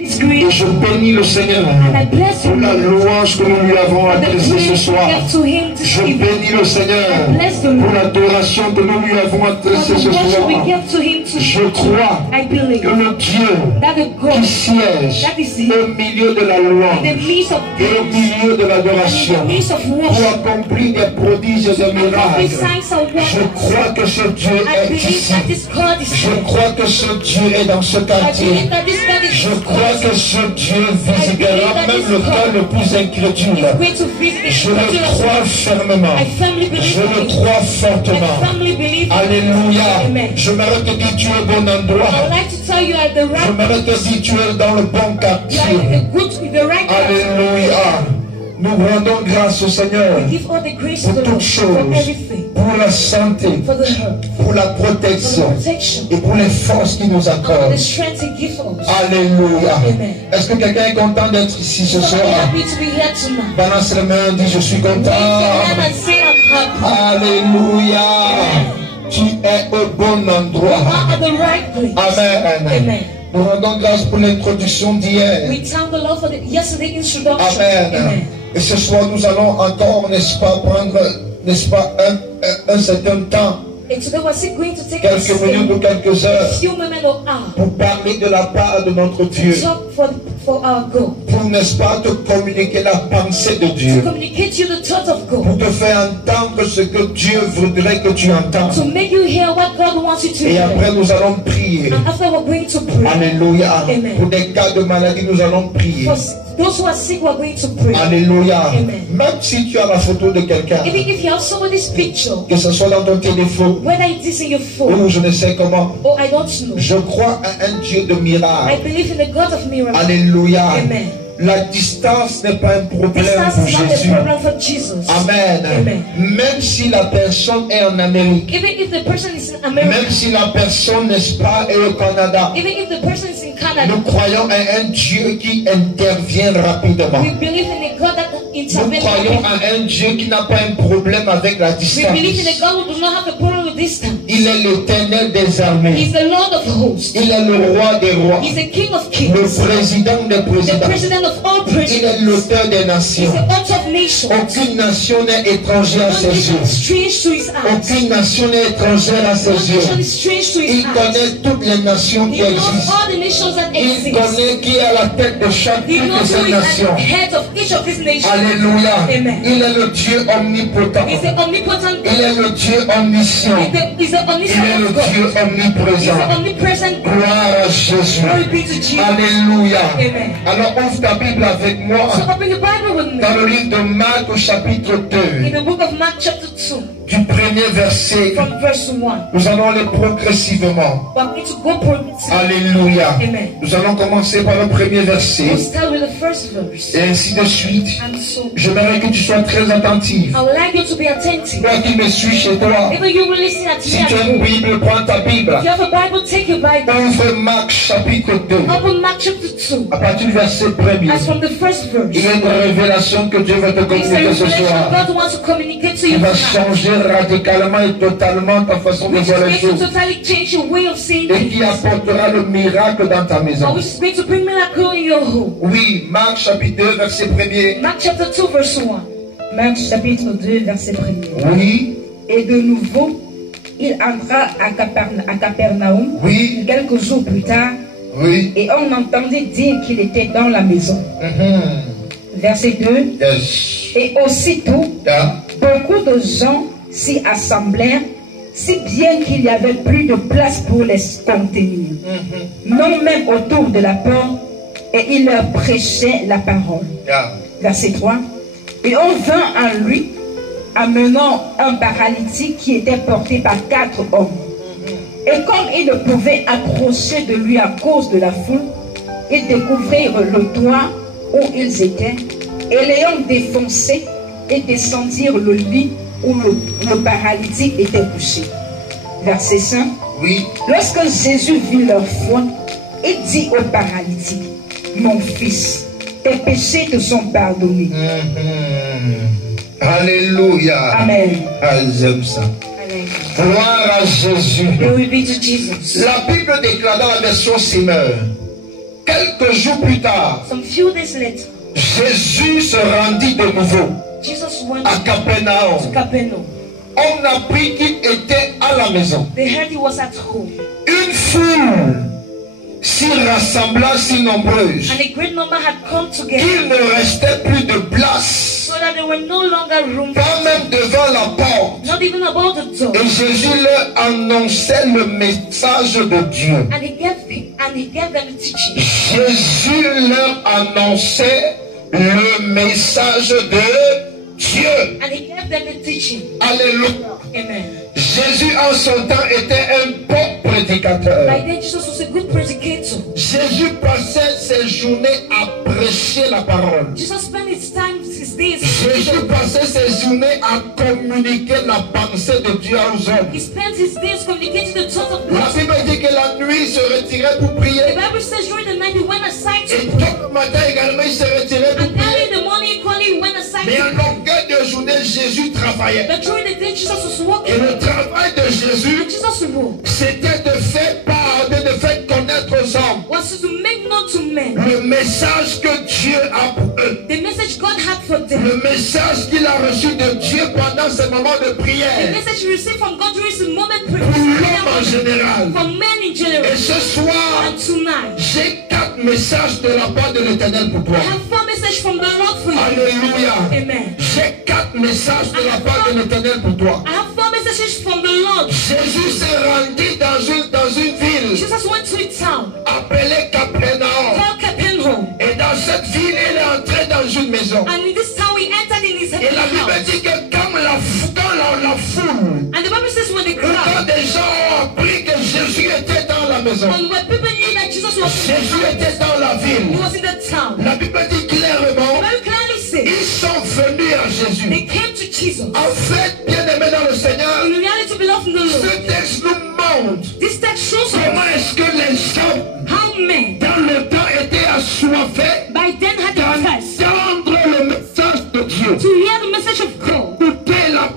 Et je bénis le Seigneur pour la louange que nous lui avons adressée ce soir. Je bénis le Seigneur pour l'adoration que nous lui avons adressée ce soir. Je crois que le Dieu qui siège au milieu de la louange et au milieu de l'adoration pour accomplir des prodiges et des miracles, je crois que ce Dieu est ici. Je crois que ce Dieu est dans ce quartier. Je crois que ce Dieu visitera même le cœur le plus incrédule. Je le crois fermement. Je le crois fortement. Alléluia. Je m'arrête de dire tu es au bon endroit. Je m'arrête de dire tu es dans le bon quartier. Alléluia. Nous rendons grâce au Seigneur pour toutes choses, pour la santé, pour la protection et pour les forces qu'il nous accorde. Alléluia. Est-ce que quelqu'un est content d'être ici ce soir? Balance les mains, dis je suis content. Alléluia. Tu es au bon endroit. Amen. Nous rendons grâce pour l'introduction d'hier. Amen. Et ce soir, nous allons encore, n'est-ce pas, prendre, n'est-ce pas, un certain temps, quelques minutes ou quelques heures, pour parler de la part de notre Dieu. Pour, n'est-ce pas, te communiquer la pensée de Dieu. Pour te faire entendre ce que Dieu voudrait que tu entendes. Et après, nous allons prier. Alléluia. Pour des cas de maladie, nous allons prier. Those who are sick, we are going to pray. Alléluia. Amen. Même si tu as la photo de quelqu'un, Even if you have somebody's picture, que ce soit dans ton téléphone, whether it is in your phone, ou je ne sais comment, or I don't know, je crois à un Dieu de miracles. I believe in the God of miracles. Alléluia. Amen. La distance n'est pas un problème pour Jésus. Amen. Amen. Même si la personne est en Amérique, Even if the person is in America, même si la personne, n'est-ce pas, est au Canada, even if the person is in Canada, nous croyons à un Dieu qui intervient rapidement. we believe in a God that Nous intervenes. croyons à un Dieu qui n'a pas un problème avec la We distance. believe in a God who does not have a problem with distance. Il est l'Éternel des armées. He's the Lord of hosts. Il est le roi des rois. He's the King of Le kings. président des The présidents. President of all Il est presidents. l'auteur des He's nations. the author of nations. Aucune nation n'est étrangère à No ses nation yeux. is strange to his eyes. Aucune nation n'est étrangère à No ses nation yeux. is strange to his Il eyes. connaît toutes les nations qui He knows existent. all the nations that Il exist. connaît qui est à la tête de He chacune de knows who ces is at nations. the head of each of these nations. Alléluia. Amen. Il est le Dieu omnipotent. He's the omnipotent Il est God. le Dieu omniscient. He's the Il est omniscient le God. Dieu He's the omniprésent. omnipresent God. Gloire à Jésus. Glory be to Jesus. Alléluia. Amen. Alors ouvre ta Bible avec moi So open your Bible with dans me le livre de Marc au chapitre 2, in the book of Mark chapter 2 du premier verset. from verse 1. Nous allons aller progressivement. We're going to go progressively. Alléluia. Amen. Nous allons commencer par le premier verset We'll start with the first verse. et ainsi de suite. And so J'aimerais que tu sois très attentif. I would like you to be attentive. Toi qui me suis chez toi, Even you will listen at si me tu as at une home. Bible, prends ta Bible. If you have a Bible, take your Bible. Ouvre Marc chapitre 2. Open Mark chapter 2. À partir du verset premier. As from the first verse. Il y a une révélation que Dieu va te It's a communiquer ce revelation soir. God wants to communicate to Il you va tonight. changer radicalement et totalement ta façon de Which is voir les going to choses. totally change your way of seeing Et qui things. apportera le miracle dans ta Or maison. which is going to bring miracle in your home. Oui, Marc chapitre 2, verset 1er. Mark chapter 2 verse 1. Marc chapitre 2, verset 1er. Oui, Et de nouveau, il entra à Capernaum oui, quelques jours plus tard, oui. et on entendait dire qu'il était dans la maison. Verset 2. Yes. Et aussitôt, Yeah. beaucoup de gens s'y assemblèrent, si bien qu'il n'y avait plus de place pour les contenir, non même autour de la porte, et il leur prêchait la parole. Yeah. Verset 3. Et on vint à lui, amenant un paralytique qui était porté par 4 hommes. Et comme il ne pouvait approcher de lui à cause de la foule, ils découvrirent le toit où ils étaient, et l'ayant défoncé, et descendirent le lit où le paralytique était couché. Verset 5. Oui. Lorsque Jésus vit leur foi, il dit au paralytique, mon fils, tes péchés te sont pardonnés. Alléluia. Amen. Ah, j'aime ça. Gloire à Jésus. Glory be to Jesus. La Bible déclare dans la version Semeur quelques jours plus tard, some few days later, Jésus se rendit de nouveau Jesus went à to Capernaum. Capernaum. On a appris qu'il était à la maison. They heard he was at home. Une foule s'y rassembla si nombreuse And a great number had come together, qu'il ne restait plus de place, so that there were no longer room, pas même devant la porte. not even about the door. Et Jésus leur annonçait le message de Dieu. And he gave them the teaching. Jésus leur annonçait le message de Dieu. And he gave them the teaching. Alléluia. Amen. Jésus en son temps était un bon prédicateur. By then Jesus was a good predicator. Jésus passait ses journées à prêcher la parole. Jesus spent his days. Jésus passait ses journées à communiquer la pensée de Dieu aux hommes. He spent his days communicating the thoughts of La God. Bible dit que la nuit il se retirait pour The prier. Bible says during the night he went aside Et to pray. tout le matin également il se retirait pour And early prier. in the morning equally he went aside Mais en to pray. longueur de journée, Jésus travaillait. But during the day Jesus was Et walking. le travail de Jésus, And Jesus walked. c'était de faire part, de faire connaître aux hommes Was to make known to men le message que Dieu a pour eux. the message God had for them. Le message qu'il a reçu de Dieu pendant ces moments de The prière. message he received from God during his moment Pour l'homme en prayer général. for men in Et general. ce soir, And tonight j'ai 4 messages de la part de l'Éternel pour toi. I have 4 messages from the Lord for you. Alléluia. Amen. J'ai 4 messages de la part de l'Éternel pour toi. I have 4 messages from the Lord. Jésus s'est rendu dans une ville Jesus went to a town appelée Capernaum. called Capernaum. Et dans cette ville, il est entré dans une maison. And in this town he entered in his Et la Bible house. dit que quand la foule, And the Bible says when the quand crowd, des gens ont appris que Jésus était dans la maison, when people knew that Jesus was Jésus était dans la he ville, was in the town, la Bible dit clairement, very clearly says ils sont venus à Jésus. they came to Jesus. En fait, bien aimé dans le Seigneur, In reality, beloved in the ce Lord, texte nous montre this text shows us comment est-ce que les gens how men dans le temps étaient assoiffés by then had a thirst d'entendre le message de Dieu. to hear the message of God, Écoutez la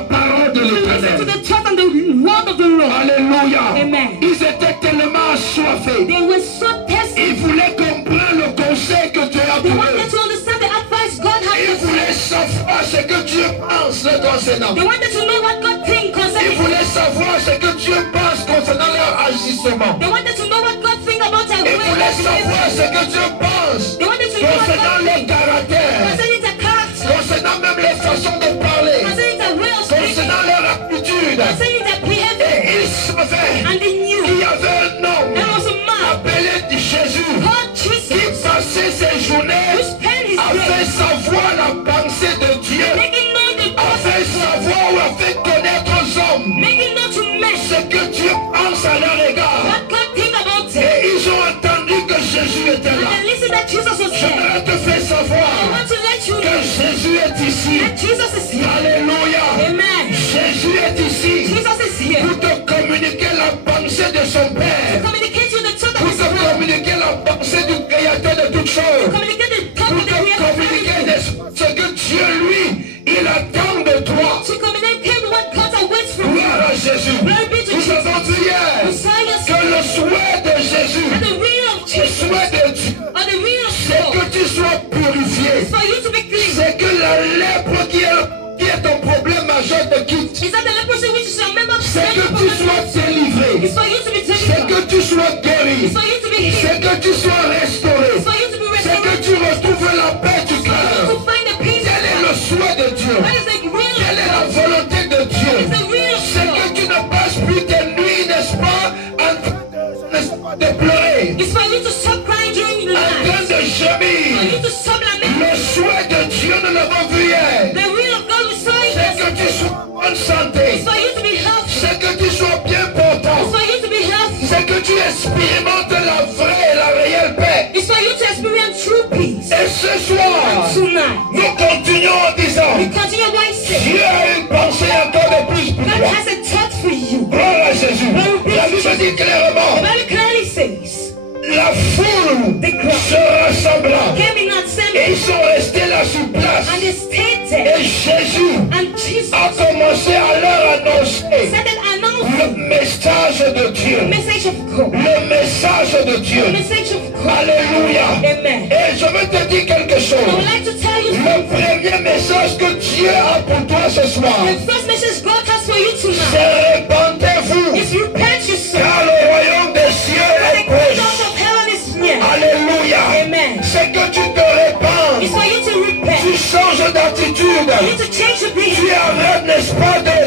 parole de to listen to l'Éternel. the truth and the word of the Lord. Alléluia. Amen. Ils étaient tellement assoiffés. They were so thirsty. Ils voulaient comprendre le conseil que Dieu a They pour wanted eux. to understand the advice God had Ils for them. voulaient savoir ce que Dieu pense le concernant. They wanted to know what God thinks Ils concerning them. voulaient savoir ce que Dieu pense concernant leur agissement. They wanted to know what God thinks about their Ils way voulaient of savoir ce behavior. que Dieu pense They wanted to know what concernant God leur thinks caractère, concerning their character, concernant même les façons de parler, concerning their way of speaking, concernant leur attitude. concerning their behavior. Et ils savaient And they knew qu'il y avait un homme there was a man appelé Jésus called qui Jesus passait ses who journées spent his à faire days savoir la pensée de Dieu, making known the à faire savoir ou à faire connaître aux hommes making known to men ce que Dieu pense à leur égard. what God thinks about them. Et ils ont entendu que Jésus était And là. they listened that Jesus was there. J'aimerais te faire I savoir want to let you que know Jésus est ici. that Jesus is here. Alléluia. Amen. Jésus est ici Jesus is here. pour te communiquer la pensée de son Père. Communicate you the truth of Pour his te word. communiquer la pensée du Créateur de toutes choses. Communicate the thought Pour of the te creator of communiquer everything. ce que Dieu, lui, il attend de toi. To communicate what God awaits from you. Gloire à Jésus. Glory be to Nous Jesus. avons dit hier We saw que yesterday le souhait de Jésus, that the will of le Jesus souhait de Dieu, or the will of c'est que God tu sois purifié. is for you to be clean. C'est que la lèpre qui est ton problème majeur te quitte. Is that the leprosy which is your member? C'est que tu sois délivré. It's for you to be C'est delivered. que tu sois guéri. It's for you to be healed. C'est que tu sois restauré. It's for you to be C'est que restored. tu retrouves la paix du cœur. To find the peace. Quel est le souhait de Dieu? What is the will of Quelle est la God? volonté de Dieu? What is the will of C'est que God? tu ne passes plus tes nuits, n'est-ce pas, en train de pleurer, It's for you to stop crying during the en train night. de For you gémir. to stop lamenting. Le souhait de Dieu, nous l'avons vu hier, The will of God is for you. c'est que tu sois en bonne santé, It's for you to be healthy. c'est que tu sois bien portant, It's for you to be healthy. c'est que tu expérimentes la vraie et la réelle paix. It's for you to experience true peace. Et ce soir, Tonight, nous continuons en disant, we continue by saying, Dieu a une pensée encore de plus pour God toi. has a thought for you. Gloire à Jésus. La Bible dit clairement, The Bible clearly says, la foule se rassembla came in et assembly ils sont restés là sur place. and they stayed Et there. Jésus And Jesus a commencé à leur annoncer started announcing le message de de Dieu. Message of God. Le message de Dieu. Message of God. Alléluia. Amen. Et je veux te dire quelque chose. I would like to tell you Le premier message que Dieu a pour toi ce soir, the first message God has for you tonight c'est répandez-vous, is repent yourself. car le royaume des cieux The est proche. kingdom of heaven is near. Alléluia. Amen. C'est que tu te répands, It's for you to repent. tu changes d'attitude, You need to change your tu behavior. arrêtes, n'est-ce pas, de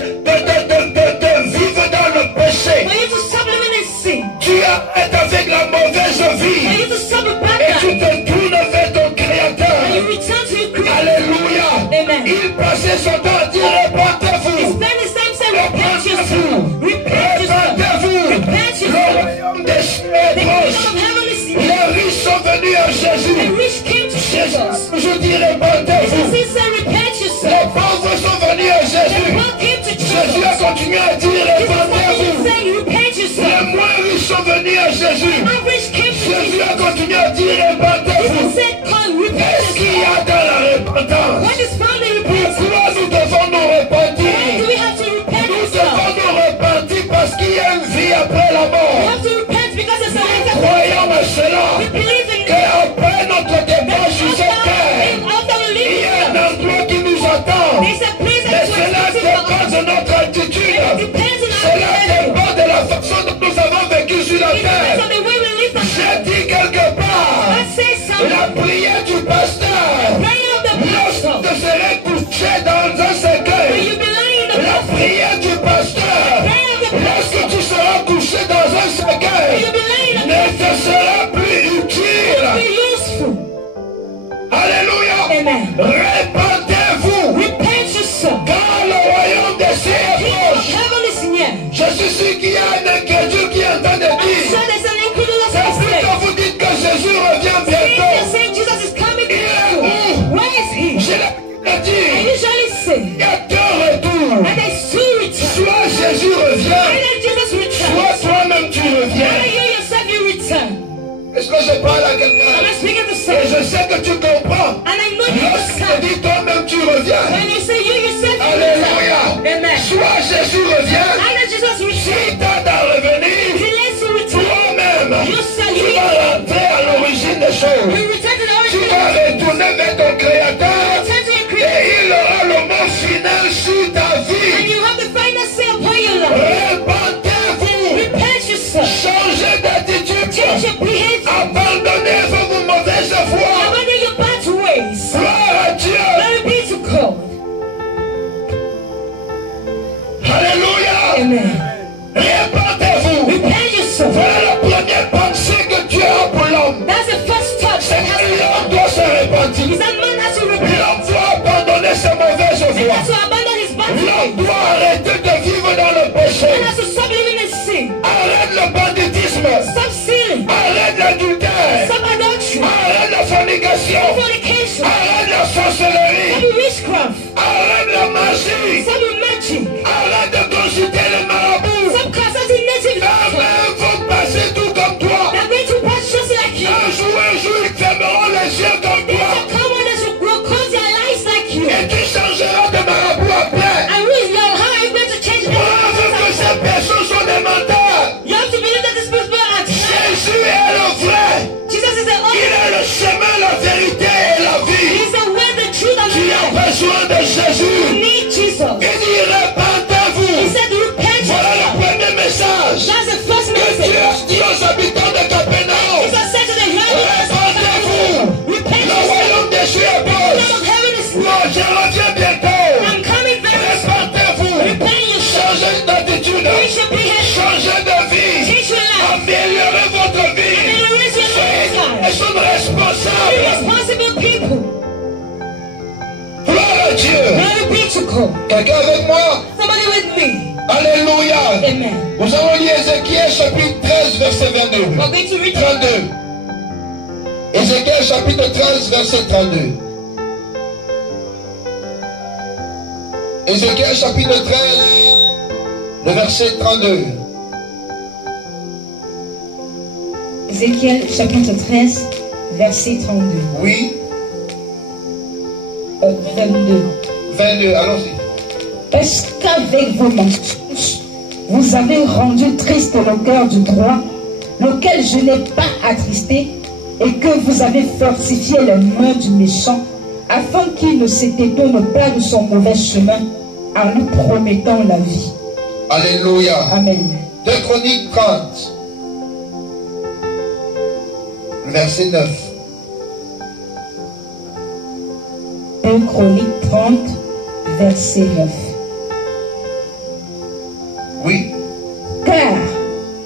vivre dans le péché. For you to stop living in sin. Tu arrêtes avec la mauvaise For vie you to stop with bad et tu life. te tournes vers ton And Créateur. you return to your Creator. Alléluia. Amen. Il passait son temps à dire répandez-vous. Spend his time saying repent yourself. Repent yourself. Répandez-vous. Repent Le yourself. royaume des cieux est The proche. kingdom of heaven is near. Les riches sont venus à The Jésus. rich came to Jesus. Je dis répandez-vous. He said repent Les yourself. pauvres sont venus à The Jésus. poor came to Jésus a Jesus. continué à dire Jesus répandez-vous. said repent Les yourself. moins riches sont venus à Jésus. Average came to Jésus a Jesus. continué à dire répandez-vous. Jesus said come repent Qu'est-ce qu'il y yourself. a dans la repentance? What is found in repentance? Pourquoi nous devons nous Why do repentir? we have to repent Nous devons ourselves? nous repentir parce qu'il y a une vie après la We mort. have to repent because there's a life after Croyons à death. cela. We believe in Que that. après notre départ sur cette terre, After we il leave y a un here, endroit qui nous attend. there's a place Mais that's cela waiting for dépend us. de notre attitude. It depends on our Cela behavior. dépend de la façon dont nous avons vécu sur la It depends terre. on the way we live on J'ai earth. dit quelque part, I say la something. prière du pasteur, Prayer of the pastor. lorsque tu serais couché dans un When cercueil, you be lying in the la coffin. prière du pasteur, Prayer of the lorsque pastor. tu seras couché dans un When cercueil, you be lying in the ne coffin. te sera plus utile. Be useful. Alléluia. Amen. Répandez-vous, Repent yourself. car le royaume des cieux est Kingdom of proche. heaven is near. Je suis sûr qu'il y a un incrédule qui est en train de I'm dire, sure there's an incredulous c'est plus mistake. quand vous dites que Jésus revient If bientôt. you're saying Jesus is coming to you, where is he? Je l'ai I dit, usually say, il y a deux retours. and there's two returns. Soit Jésus revient, Either Jesus soit returns, toi-même tu or reviens. you yourself you return. Est-ce que je parle à Am quelqu'un? I speaking to Et someone? je sais que tu comprends. And I know you Lorsque tu understand. dis toi-même tu reviens. When you say you yourself you Alléluia. return. Amen. Soit Jésus revient, Either Jesus si returns, tarde à revenir, he lets you return. toi-même, You shall tu vas rentrer à l'origine des choses. You return to the Tu origin vas of things. retourner vers ton Créateur Return to your et creator. il aura le mot final sur ta And vie. you have the final say upon your life. Répandez-vous, Repent yourself. changez d'attitude, Change your behavior. abandonnez vos mauvaises voies. Abandon your bad ways. Gloire à Dieu. Glory be to God. Alléluia. Amen. Répandez-vous. Repent yourself. Voilà la première pensée que Dieu a pour l'homme. That's the first touch. C'est que l'homme doit se repentir. Is that man has to repent. L'homme doit abandonner ses mauvaises He voies. has to abandon his bad L'homme ways. doit arrêter de vivre dans le péché. He has to stop living in sin. Arrête le banditisme. Stop stealing. Arrête l'adultère. Stop adultery. Arrête la fornication. Fornication. Arrête la sorcellerie. Stop witchcraft. Arrête la magie. Stop magic. Arrête de consulter les marabouts. Stop consulting native Les doctors. mêmes vont passer tout comme toi. They're going to pass just like you. Un jour, ils fermeront les yeux comme There's toi. a common that will close their lives like you. Et tu changeras de marabout après. And who is Lord? How are you going to change them? Preuve que ces personnes sont des menteurs. You have to believe that these people are true. Jésus est le vrai. Jesus is the Il only. est le chemin, la vérité et la vie. He's the way, the truth, and Tu the as life. besoin de You Jésus. need Jesus. Il dit He répandez-vous. said, repent Voilà le yourself. premier message That's the first que Dieu message. a dit aux habitants de Capernaum. Jesus said to the inhabitants of Répandez-vous. repent Le yourself. royaume des cieux est The proche. kingdom of heaven is near. Non, je reviens bientôt. I'm coming very soon. Répandez-vous. Repent yourself. Changez d'attitude. Change your behavior. Changez de vie. Change your life. Améliorez votre vie. Ameliorate your Soyez des lifestyle. personnes Be responsables. responsible people. Gloire à Dieu. Glory be to God. Quelqu'un avec moi? Somebody with me. Alléluia. Amen. Nous allons lire Ézéchiel chapitre 13 verset 22. We're going to read 32. Ézéchiel chapitre 13 verset 32. Ézéchiel chapitre 13, le verset 32. Ézéchiel chapitre 13, verset 32. Oui, 22. 22, allons-y. Est-ce qu'avec vos mensonges, vous avez rendu triste le cœur du droit, lequel je n'ai pas attristé, et que vous avez fortifié les mains du méchant, afin qu'il ne s'étonne pas de son mauvais chemin, en lui promettant la vie. Alléluia. Amen. 2 Chroniques 30, verset 9. 2 Chroniques 30, verset 9. Oui. Car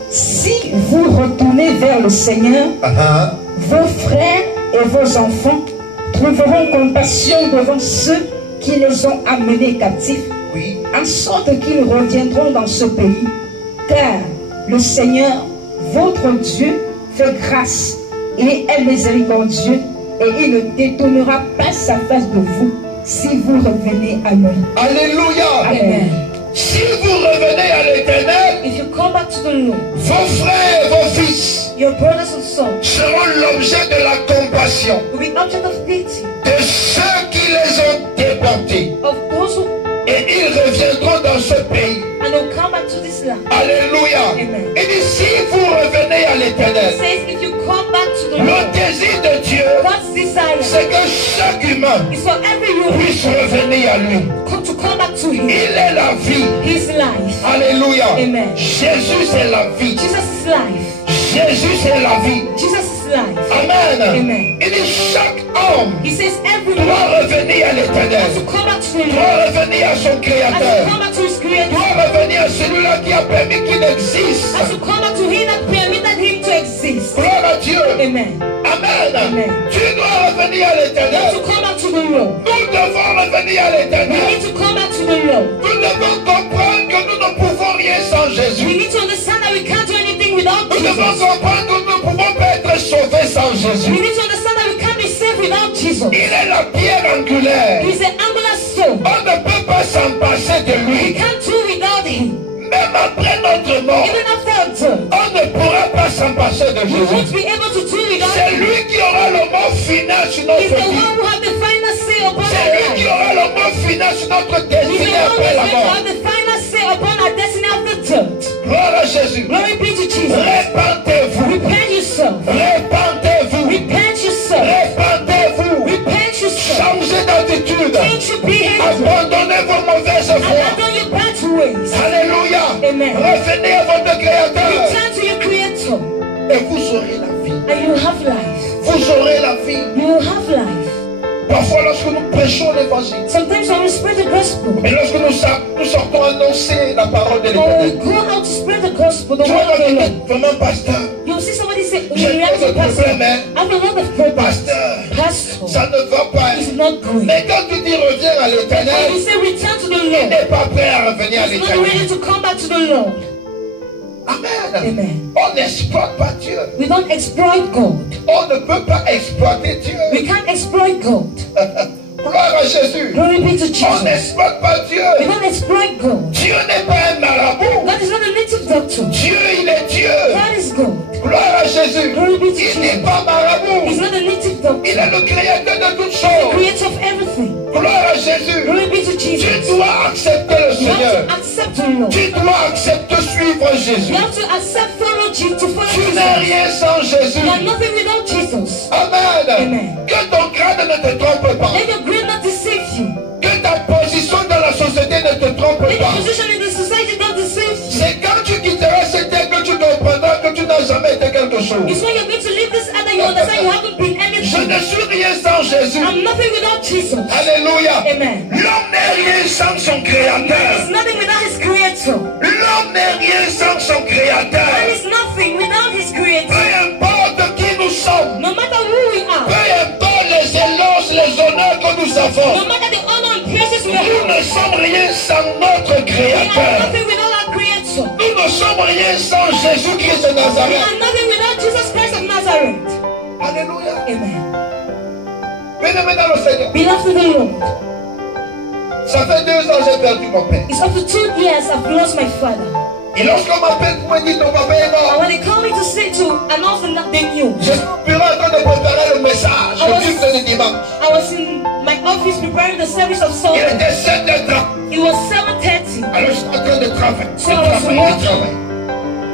si vous retournez vers le Seigneur, vos frères et vos enfants trouveront compassion devant ceux qui les ont amenés captifs, Oui. en sorte qu'ils reviendront dans ce pays. Car le Seigneur, votre Dieu, fait grâce et est miséricordieux, et il ne détournera pas sa face de vous si vous revenez à lui. Alléluia. Amen. Si vous revenez à l'Éternel, If you come back to the Lord, vos frères et vos fils your brothers and sons seront l'objet de la compassion will be object of pity de ceux qui les ont déportés. of those who, Et ils reviendront dans ce pays. and they'll come back to this land. Alléluia. Amen. Il dit, si vous revenez à It l'Éternel, says if you come back to the le Lord, désir de Dieu, God's desire c'est que chaque humain is for every human puisse revenir à lui. to come back to Him. Il est la vie. His life. Alléluia. Amen. Jésus, c'est la vie. Jesus' life. Jésus, c'est la vie. Jesus' life. Amen. Amen. Il dit, chaque homme He says every doit man revenir à has l'Éternel. to come back to the Lord. Doit revenir à son Has Créateur. to come back to His Creator. Doit revenir à celui-là qui a permis qu'il existe. Has to come back to Him that permitted Him to exist. Gloire à Dieu. Amen. Amen. Amen. Tu dois revenir à You have l'Éternel. to come back to the Lord. Nous devons revenir à We l'Éternel. need to come back to the Lord. Nous devons comprendre que nous ne pouvons rien sans We Jésus. need to understand that we can't do anything without Nous devons Jesus. comprendre que nous ne pouvons pas être sauvés sans We Jésus. need to understand that we can't be saved without Jesus. Il est la pierre angulaire. He's the angular stone. On ne peut pas s'en passer de We lui. can't do without Him. Même après notre mort, Even after our death, on ne pourra pas s'en passer de we won't Jésus. be able to do without C'est Him. lui qui aura le mot final sur He's notre the vie. one who has the final say upon C'est our lui qui life. aura le mot final sur notre He's destinée the one who après is la going to mort. have the final say upon our destiny after death. Gloire à Jésus. Glory be to Jesus. Répentez-vous. Repent yourself. Répentez-vous. Repent yourself. Répentez-vous. Repent yourself. Changez d'attitude. Change your behavior. Abandonnez vos mauvaises voies. Abandon your bad ways. Alléluia. Amen. Revenez à votre Créateur. Return to your Creator. Et vous aurez la vie. And you will have life. Vous aurez la vie. You will have life. Parfois, lorsque nous prêchons l'évangile, Sometimes when we spread the gospel, et lorsque nous sortons annoncer la parole de or we l'Éternel, go out to spread the gospel, the tu word vas of the dire, Lord, vraiment, pasteur, you'll see somebody say, j'ai you react pas to de pastor. problème, hein. I have a lot of problems. Pasteur, Pastor ça ne va pas. is not going. Mais quand tu dis reviens à When l'Éternel, you say return to the il Lord, n'est pas prêt à revenir à he's not ready l'Éternel. to come back to the Lord. Amen. Amen. On n'exploite pas Dieu. We don't exploit God. On ne peut pas exploiter Dieu. We can't exploit God. Gloire à Jésus. Glory be to On Jesus. n'exploite pas Dieu. We don't exploit God. Dieu n'est pas un marabout. God is not a native doctor. Dieu, il est Dieu. God is God. Gloire à Jésus. Glory be to Il n'est Jesus. pas He's marabout. not a native doctor. Il est le créateur de toutes The choses. creator of everything. Gloire à Jésus. Glory be to Tu Jesus. dois accepter le You have Seigneur. to accept the Lord. Tu dois accepter suivre Jésus. You have to accept follow Jesus, to follow Tu Jesus. n'es rien sans Jésus. You are nothing without Jesus. Amen. Amen. Que ton grade ne te trompe pas. Let your greed not deceive you. Que ta position dans la société ne te trompe Let your pas. position in the society not deceive you. C'est quand tu quitteras cette terre que tu comprendras que tu n'as jamais été quelque chose. It's when you're going to leave this earth that you understand you haven't been Je anything. ne suis rien sans Jésus. I'm nothing without Jesus. Alléluia. Amen. L'homme n'est rien sans son Man créateur. is nothing without his creator. L'homme n'est rien sans son Man créateur. is nothing without his creator. Peu importe qui nous sommes. No matter who we are, Peu importe les éloges, les honneurs que nous avons. no matter the honor and praises we Nous have, ne sommes rien sans notre we are créateur. nothing without our creator. Nous ne sommes rien sans Jésus-Christ de We Nazareth. are nothing without Jesus Christ of Nazareth. Alléluia. Amen. Bien-aimé dans le Seigneur. Beloved of the Lord, Ça fait 2 ans que j'ai perdu mon père. it's up to 2 years I've lost my father. Et lorsqu'on m'appelle pour me dire ton papa est And mort, when they call me to say to announce the news, je suis au bureau en train de préparer le message, le culte de dimanche. I was in my office preparing the service of Il Sunday. était 7h30. It was 7:30. Alors je suis en train de travail. So I was Le working. travail.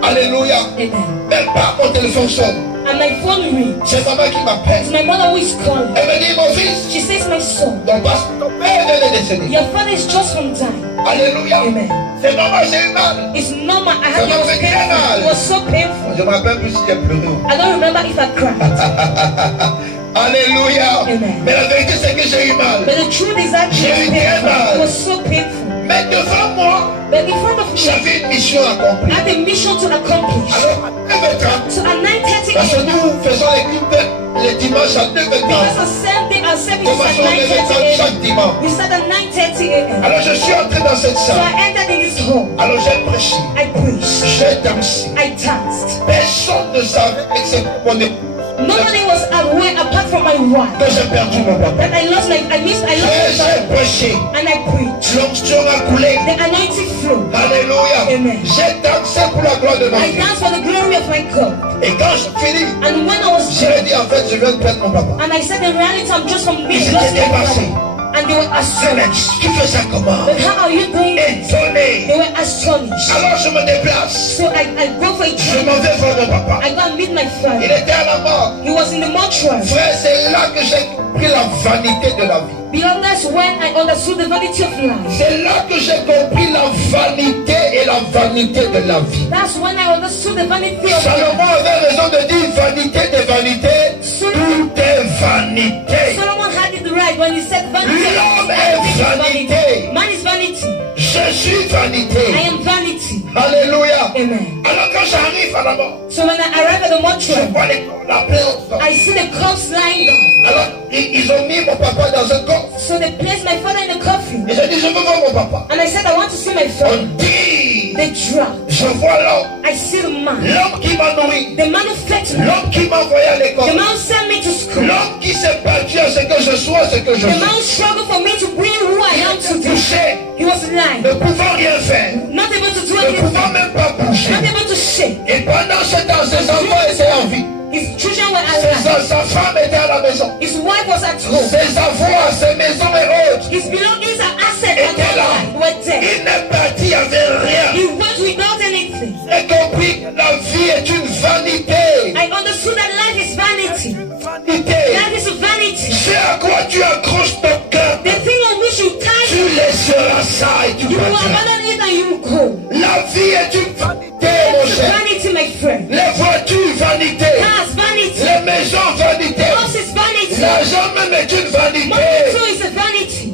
Alléluia. Amen. Même pas mon téléphone sonne. And my phone rings. C'est maman qui m'appelle. It's my mother who is calling. Elle me dit, mon fils, She says, my son, ton père vient de décéder. your father is just from dying. Alléluia. Amen. C'est normal, j'ai eu mal. It's normal. I had Ça m'a fait très painful. mal. It was so painful. Je me rappelle plus si j'ai pleuré. I don't remember if I cried. Alléluia. Amen. Mais la vérité, c'est que j'ai eu mal. But the truth is that J'ai eu très mal. it was so painful. Mais devant moi, But in front of me, j'avais une mission I accomplie. had a mission to accomplish. Alors, à 9h30, So at 9:30 parce que a.m., nous faisons les cultes les dimanches à 9h30. because on Sunday our service is Commençons à at 9h30 9:30 chaque a.m. dimanche. We start at 9:30 a.m. Alors, je suis entré dans cette So salle. I entered in this hall. Alors, j'ai prêché. I preached. J'ai dansé. I danced. Personne ne savait, excepté mon époux, Nobody was aware apart from my wife que j'ai perdu mon papa. that I lost my J'ai father. prêché. And I preached. L'onction a coulé. The anointing flow. Alléluia. Amen. J'ai dansé pour la gloire de mon I Dieu. danced for the glory of my God. Et quand je finis, And when I was je lui ai dit en fait, je viens de perdre mon papa. and I said in reality I'm just from Il being s'était lost my dépassé. father. And they were Mais astonished. tu fais ça comment? But how are you doing it? Étonné. They were astonished. Alors je me déplace. So I go for a Je trip. m'en vais voir mon papa. I go and meet my Il father. était à la mort. He was in the mortuary. Frère, c'est là que j'ai compris la vanité de la vie. Because that's when I understood the vanity of life. C'est là que j'ai compris la vanité et la vanité de la vie. That's when I understood the vanity of life. Salomon avait raison de dire vanité des vanités. Tout est vanité. Solomon had it right when he said vanity of L'homme life. est vanité. Man is vanity. Je suis vanité. I am vanity. Alléluia. Amen. Alors quand j'arrive à la mort, So when I arrive at the je mortuary, vois les corps, la plaie ensemble. I see the corpse lying down. Alors ils ont mis mon papa dans un coffre. So they placed my father in the coffin. Et j'ai dit, je veux voir mon papa. And I said, I want to see my On father. dit, They drop. je vois l'homme. I see the man. L'homme qui m'a nourri. The man who fed me. L'homme qui m'a envoyé à The l'école. man who sent me to school. L'homme qui s'est battu à ce que je sois, ce que je The man suis. who struggled for me to be who I am today. Touché, He was lying. ne pouvant rien faire. Not able to do Ne pouvant anything. même pas bouger. Not able to shake. Et pendant ce temps, ses enfants étaient en vie. His children were alive. Sa femme était à la maison. His wife was at home. Ses avoirs, ses maisons et autres His belongings and assets and étaient là. all were dead. Il n'est parti, il n'y avait rien. He went without anything. J'ai compris que la vie est une vanité. I understood that life is vanity. Vanité. Life is a vanity. C'est à quoi tu accroches ton cœur. The thing on which you tie, Tu laisseras ça et tu you will partiras. abandon it and you will go. La vie est une vanité, mon It's cher. vanity, my friend. Les voitures, vanité. Cars, vanity. Les maisons, vanité. House is vanity. L'argent même est une Money vanité. too is a vanity.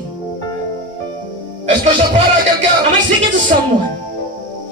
Est-ce que je parle à quelqu'un? Am I speaking to someone?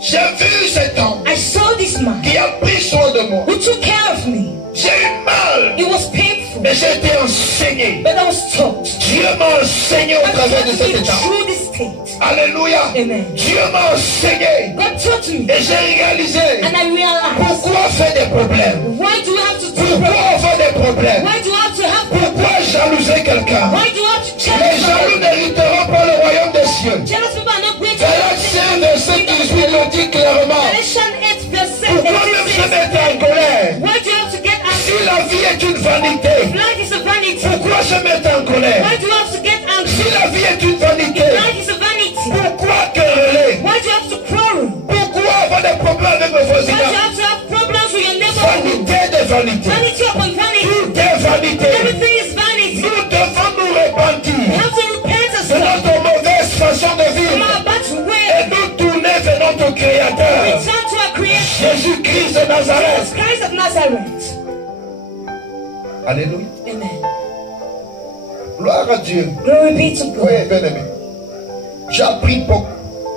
J'ai vu cet homme I saw this man qui a pris soin de moi. who took care of me. J'ai eu mal, It was painful, mais j'ai été enseigné. but I was taught. Dieu m'a enseigné au God travers taught de cet me état. through this state. Alléluia. Amen. Dieu m'a enseigné God taught me, et j'ai réalisé and I realized. pourquoi faire des problèmes. Why do you have to do Pourquoi avoir des problèmes? Why do you have to have Pourquoi jalouser quelqu'un? Why do you have to Les change jaloux n'hériteront pas le royaume des cieux. Jealous people are not going to Galates 1, verset 18 le dit clairement. Galatians 8 verse 7. Pourquoi même se mettre en colère? Why do you have to get Si angry? la vie est une vanité, Life is a vanity. pourquoi se mettre en colère? Why do you have to get Si angry? la vie est une vanité, Life is a vanity. pourquoi quereller? Why do you have to quarrel? Pourquoi avoir des problèmes avec le Why do you voisinage? have to have problems with your neighborhood? Vanité de vanité. Vanity upon vanity. Tout est vanité. Everything is vanity. Nous devons nous repentir We have to repent de ourselves notre mauvaise façon de from vivre our bad way. et nous tourner vers notre Créateur, Return to our Creator, Jésus-Christ de Nazareth. Jesus Christ of Nazareth. Alléluia. Amen. Gloire à Dieu. Glory be to God. Oui, bien aimé. J'ai appris beaucoup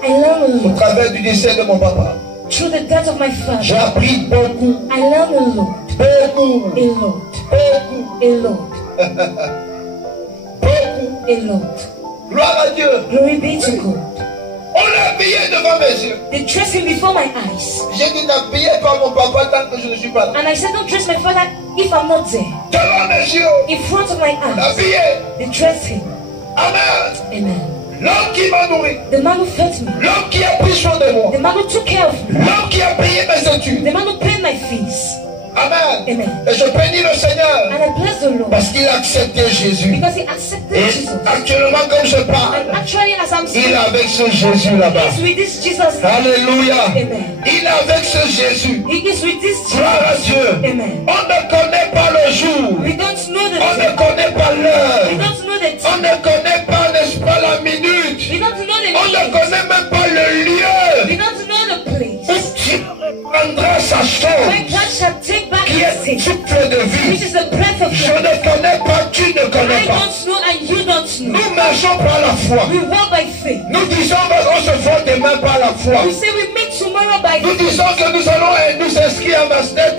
I learned a au lot travers du décès de mon papa. through the death of my J'ai father. appris beaucoup, I learned a lot, beaucoup, a lot, beaucoup, a lot, beaucoup. a lot. Gloire à Dieu. Glory be to God. On l'a payé devant mes yeux. They dressed him before my eyes. J'ai dit, n'habillez pas mon papa tant que je ne suis pas là. And I said, don't dress my father if I'm not there. Devant mes yeux, In front of my eyes, l'habillé. they dressed him. Amen. Amen. L'homme qui m'a nourri. The man who fed me, L'homme qui a pris soin de moi. the man who took care of me, L'homme qui a payé mes études. the man who paid my fees. Amen. Amen. Et je bénis le Seigneur. And I bless the Lord. Parce qu'il a accepté Jésus. Because he accepted Et Jesus. actuellement, comme je parle, And actually, as I'm il speaking, est avec ce Jésus là-bas. he is with this Jesus. Alléluia. Amen. Il est avec ce Jésus. He is with this Gloire à Jesus. Dieu. Amen. On ne connaît pas le jour. We don't know the On ne time. connaît pas l'heure. We don't know the On time. ne connaît pas, n'est-ce pas, la minute. We don't know the On ne minute. connaît même pas le We lieu don't know the place. où Dieu prendra sa When chose God shall take back qui his est thing, souffle de which vie. is the breath of Je life. ne connais pas, tu ne connais I pas. don't know and you don't know. Nous marchons par la foi. We walk by faith. Nous disons qu'on se voit demain par la foi. We say we meet tomorrow by Nous faith. disons que nous allons nous inscrire à Master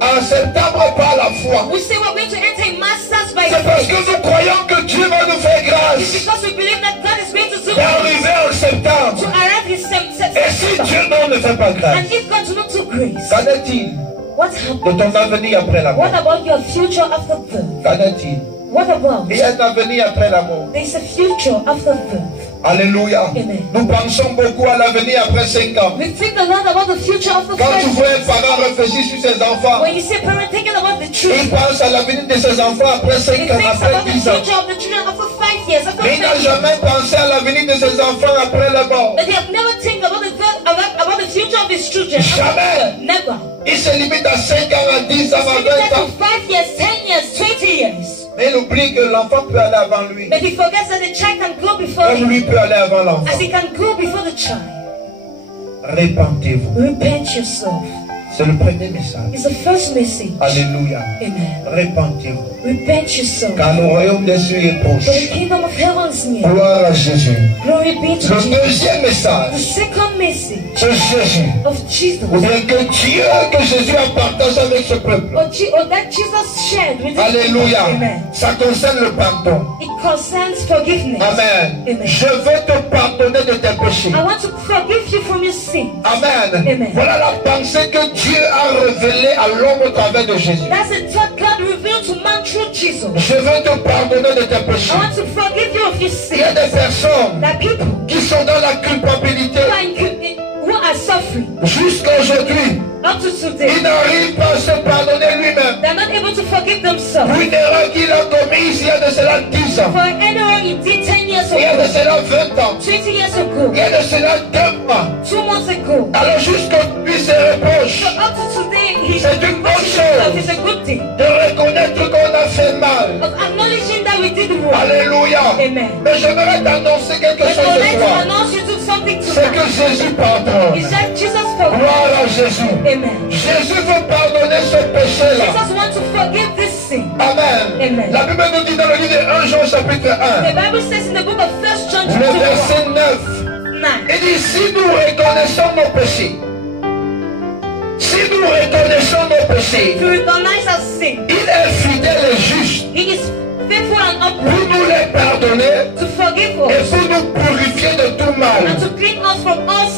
en septembre par la foi. We say we're going to enter a master's by C'est parce faith. que nous croyons que Dieu va nous faire It's grâce because we believe that God is going to do d'arriver en to septembre. arrive his Et si September. Dieu ne fait pas grâce, And if God do not do grace, qu'en est-il what de happens? ton avenir après la mort? What about your future after birth? Qu'en est-il? What about? Il y a un avenir après la mort. There is a future after birth. Alléluia. Amen. Nous pensons beaucoup à l'avenir après 5 ans. We think a lot about the future after Quand tu 5 vois un years. parent réfléchir sur ses enfants, When you see a parent thinking about the il children, pense à l'avenir de ses enfants après he 5 ans, thinks après about the 10 ans. future of the children after 5 years, after Mais il n'a 10 years. jamais pensé à l'avenir de ses enfants après la mort. But they have never think about the future of his children. after Jamais. birth. Never. Il se limite à 5 ans, à 10 ans, à Maybe 20 that ans. to 5 years, 10 years, 20 years. Mais il oublie que l'enfant peut aller avant lui. But he forgets that the child can go before Comme him, lui peut aller avant l'enfant. as he can go before the child. Répentez-vous. Repent yourself. C'est le premier message. It's the first message. Alléluia. Amen. Répentez-vous. Repent yourself. Car le royaume des cieux est For the proche. kingdom of heaven is near. Gloire à Jésus. Glory be to Le Jesus. deuxième The message, second message c'est Jésus. of Jesus, Ou bien que Dieu, que Jésus a partagé avec ce peuple. or that Jesus shared with his people. Alléluia. Amen. Ça concerne le pardon. It concerns forgiveness. Amen. Amen. Je veux te pardonner de tes péchés. I want to forgive you from your sin. Amen. Amen. Voilà la pensée que Dieu a révélée à l'homme au travers de Jésus. That's the thought God revealed to man through Jesus. Je veux te pardonner de tes péchés. I want to forgive you of your Il y a sin. des personnes That people qui sont dans la culpabilité who are suffering jusqu'à aujourd'hui. up to today, Il n'arrive pas à se pardonner lui-même. they're not able to forgive themselves Pour une erreur qu'il a commise il y a de cela 10 ans. for an error he did 10 years Il y a de ago, cela 20 ans. 20 years ago, Il y a de cela 2 mois. 2 months ago. Alors jusqu'aujourd'hui se reproche So up to today, he C'est une bonne himself chose. is a good thing. de reconnaître qu'on a fait mal. Of acknowledging that we did wrong. Alléluia. Amen. Mais j'aimerais t'annoncer quelque But chose I would ce like to soir. announce you to something C'est que tonight. Jésus pardonne. Is that Jesus forgives? Gloire à Jésus. Amen. Jésus veut pardonner ce péché-là. Jesus wants to forgive this sin. Amen. Amen. La Bible nous dit dans le livre de 1 Jean chapitre The 1, Bible says in the book of 1 John le chapter verset 9, 9, il dit si nous reconnaissons nos péchés, si nous reconnaissons nos péchés, to recognize our sin. il est fidèle et juste He is faithful and pour upright nous les pardonner to forgive et us pour nous purifier de tout mal. and to clean us from us.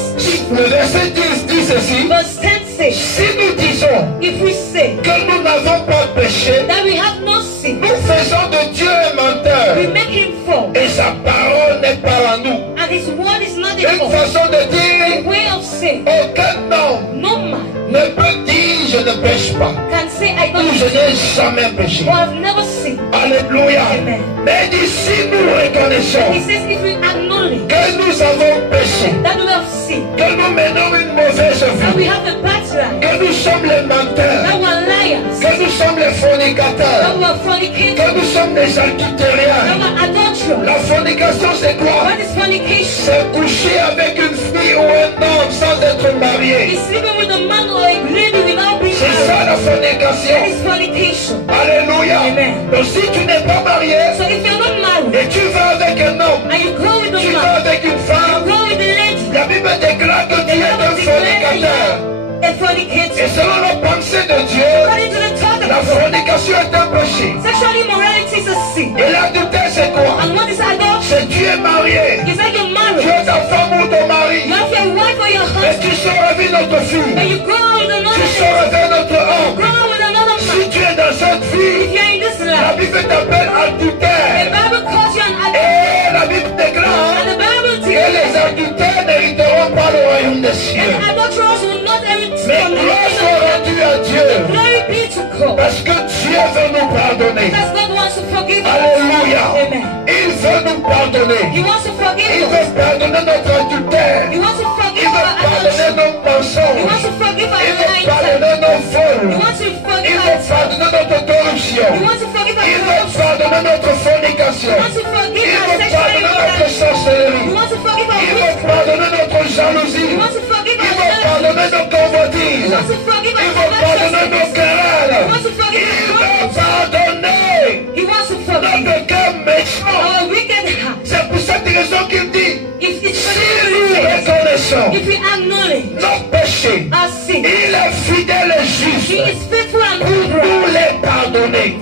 Le verset 10 dit ceci, Verse 10 says, si nous disons if we say que nous n'avons pas péché, that we have no sin, nous faisons de Dieu un menteur we make him fall, et sa parole n'est pas en nous. and his word is not in Une us. façon de The dire, way of sin, aucun homme no man ne peut dire je ne pêche pas can say I ou don't je sin n'ai jamais péché. or I've never sinned. Alléluia. Amen. Mais d'ici nous reconnaissons He says if we acknowledge que nous avons péché, that we have sinned, que nous menons une mauvaise that we vie, have a bad life, que nous sommes les menteurs, that we are liars, que nous sommes les that fornicateurs, we are que fornicators, nous sommes les that adultériens. we are adulterers. La fornication c'est quoi? What is fornication? C'est coucher avec une fille ou un homme sans être marié. It's sleeping with a man or a lady without being C'est ça married. la That fornication. is fornication. Alléluia. Amen. Donc si tu n'es pas marié So if you're not married et tu vas avec un homme, and you go with a tu vas man, avec une femme, go with a lady, la Bible déclare que the tu es Bible un declares fornicateur. you a fornicator. Et selon la pensée de Dieu, According to the thought la of God, fornication est un péché. sexual immorality is a sin. Et l'adultère c'est quoi? And what is adultery? C'est tu es marié, It's like you're tu married. es ta femme ou ton You mari, have your wife or your et husband, tu sors avec notre and fille, you go out with another tu sors man, avec notre homme. go out with another Si man. tu es dans cette If vie, you're in this la life, Bible t'appelle the adultère. Bible calls you an adulterer. Et la Bible déclare And the Bible que declares les adultères n'hériteront pas le royaume des cieux. and adulterers will not inherit Mais from the gloire kingdom soit of God. rendue à Dieu. Glory nous pardonner. Because God wants to forgive us. Alléluia. Amen. Il veut nous pardonner. He wants to Il forgive veut us. pardonner notre adultère. He wants to Il forgive veut our pardonner actions. nos He mensonges. wants to forgive our Il veut lying. pardonner nos He vols. wants to Il forgive veut us. pardonner notre corruption. He wants to forgive Il our veut corruption. pardonner notre fornication. He wants to forgive Il our veut sexual pardonner notre immorality. He sorcellerie. wants to forgive our Il veut witchcraft. pardonner notre jalousie. He wants to forgive Il our veut jealousy. pardonner nos He convoitises. wants to forgive Il our veut pardonner nos covetousness. querelles. He wants to forgive Il our veut wrongs. pardonner He wants to forgive notre cœur méchant. our wicked heart. C'est pour cette raison qu'il dit, If it's si for nous the reconnaissons if we acknowledge nos péchés, our sin, il est fidèle et He juste is faithful and pour nous true les pardonner.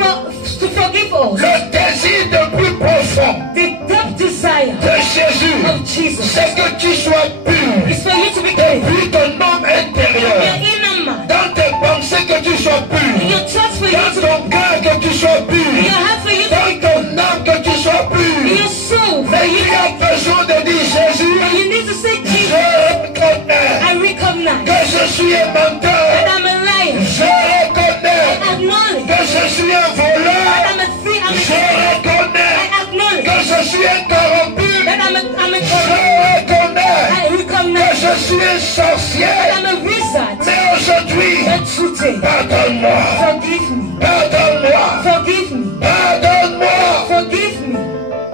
to forgive us. Le désir le plus profond The deep desire de Jésus, of Jesus c'est que tu sois pur is for you to be clean. depuis ton homme Your intérieur. inner man, Dans tes pensées que tu sois pur. your thoughts for you Dans to ton cœur que tu sois be, pur. your heart for you to Dans ton âme que tu sois be, pur. your soul for Mais you tu as besoin de dire Jésus, to. You need to say, je Jesus, reconnais I recognize que je suis un menteur. that I'm a liar. Je reconnais I acknowledge que je suis un that voleur. I'm a thief. I'm a Je thief. reconnais I acknowledge que je suis un corrompu. that I'm a Je corrupt. reconnais I que recognize je suis un that sorcier. I'm a wizard. Mais aujourd'hui, But today, pardonne-moi. forgive me. Pardonne-moi. Forgive me. Pardonne-moi. Forgive me.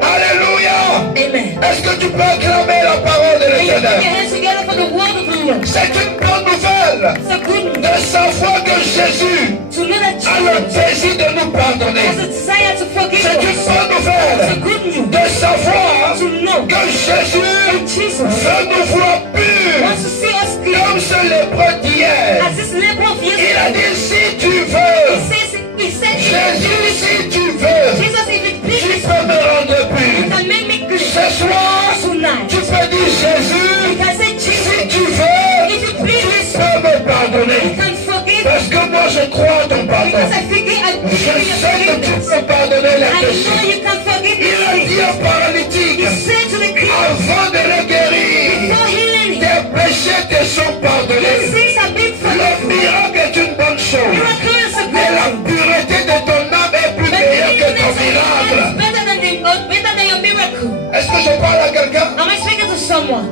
Alléluia. Amen. Est-ce que tu peux acclamer la parole de And you put your l'Éternel? hands together for the word of the Lord. C'est une bonne nouvelle It's a good news de savoir que Jésus to know that a le Jesus désir de nous pardonner. has a desire to forgive C'est une us. bonne It's a nouvelle good news de savoir to know que Jésus that Jesus veut nous voir purs wants to see us clean. comme ce lépreux d'hier. As this leper of Il a yesterday, dit si tu veux, he said, Jésus, si tu veux, Jesus, if it tu pleases peux me rendre you, pur. can make me clean. Ce soir, Tonight, tu peux dire you Jésus, can say, si Jesus, tu veux, if it tu pleases peux me you, pardonner. can forgive Parce que moi je crois en ton pardon. because I forgive and Je believe in your sais que tu forgiveness. peux pardonner les I know péchés. you can forgive Il a me. dit au paralytique, He said to the king, avant de le guérir, for healing him, tes péchés te sont your pardonnés. sins have been Le forgiven. miracle est une bonne chose. Miracle is a Mais la good thing. pureté de ton âme est plus But meilleure que ton cleanliness of your heart is miracle. better than your miracle. Est-ce que je parle à quelqu'un? Am I speaking to someone?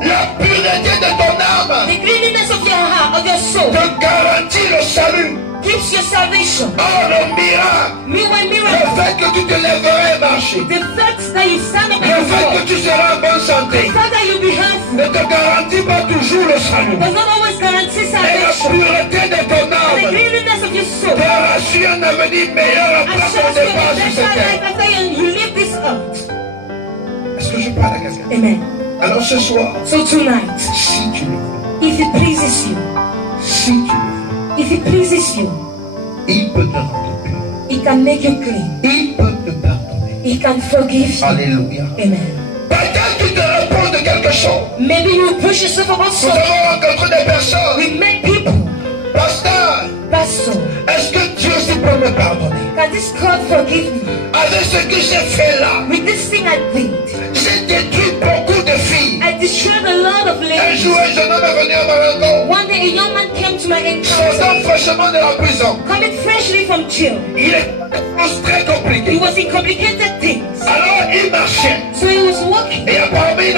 La pureté de ton âme The cleanliness of your heart, of your soul, te garantit le salut. gives your salvation. Oh, le miracle. Meanwhile, Le miracle, fait que tu te lèverais et marcher. the fact that you stand up Le and fait que walk, tu seras en bonne santé the fact that you be healthy, ne te garantit pas toujours le salut. does not always guarantee Et la salvation. pureté de ton The âme cleanliness of your soul te rassure un avenir meilleur après ton assures you départ a sur better cette terre. life after you leave this earth. Est-ce que je parle à quelqu'un? Amen. Alors ce soir, So tonight, si tu le veux, if it pleases you, si tu le veux, if it pleases you, il peut te rendre pur. He can make you clean. Il peut te pardonner. He can forgive you. Alléluia. Amen. Peut-être qu'il te répond de quelque chose. Maybe you push yourself about Nous something. avons rencontré des personnes. We met people, Pasteur, Pastor, est-ce que Dieu aussi peut me pardonner? can this God forgive me? Avec ce que j'ai fait là, With this thing I did, j'ai détruit beaucoup de filles. I destroyed a lot of Un ladies. jour, un jeune homme est venu à ma rencontre. One day a young man came to my Sortant encounter, fraîchement de la prison. coming freshly from jail. Il est très He compliqué. was in complicated things. Alors il marchait. So he was walking Et apparemment il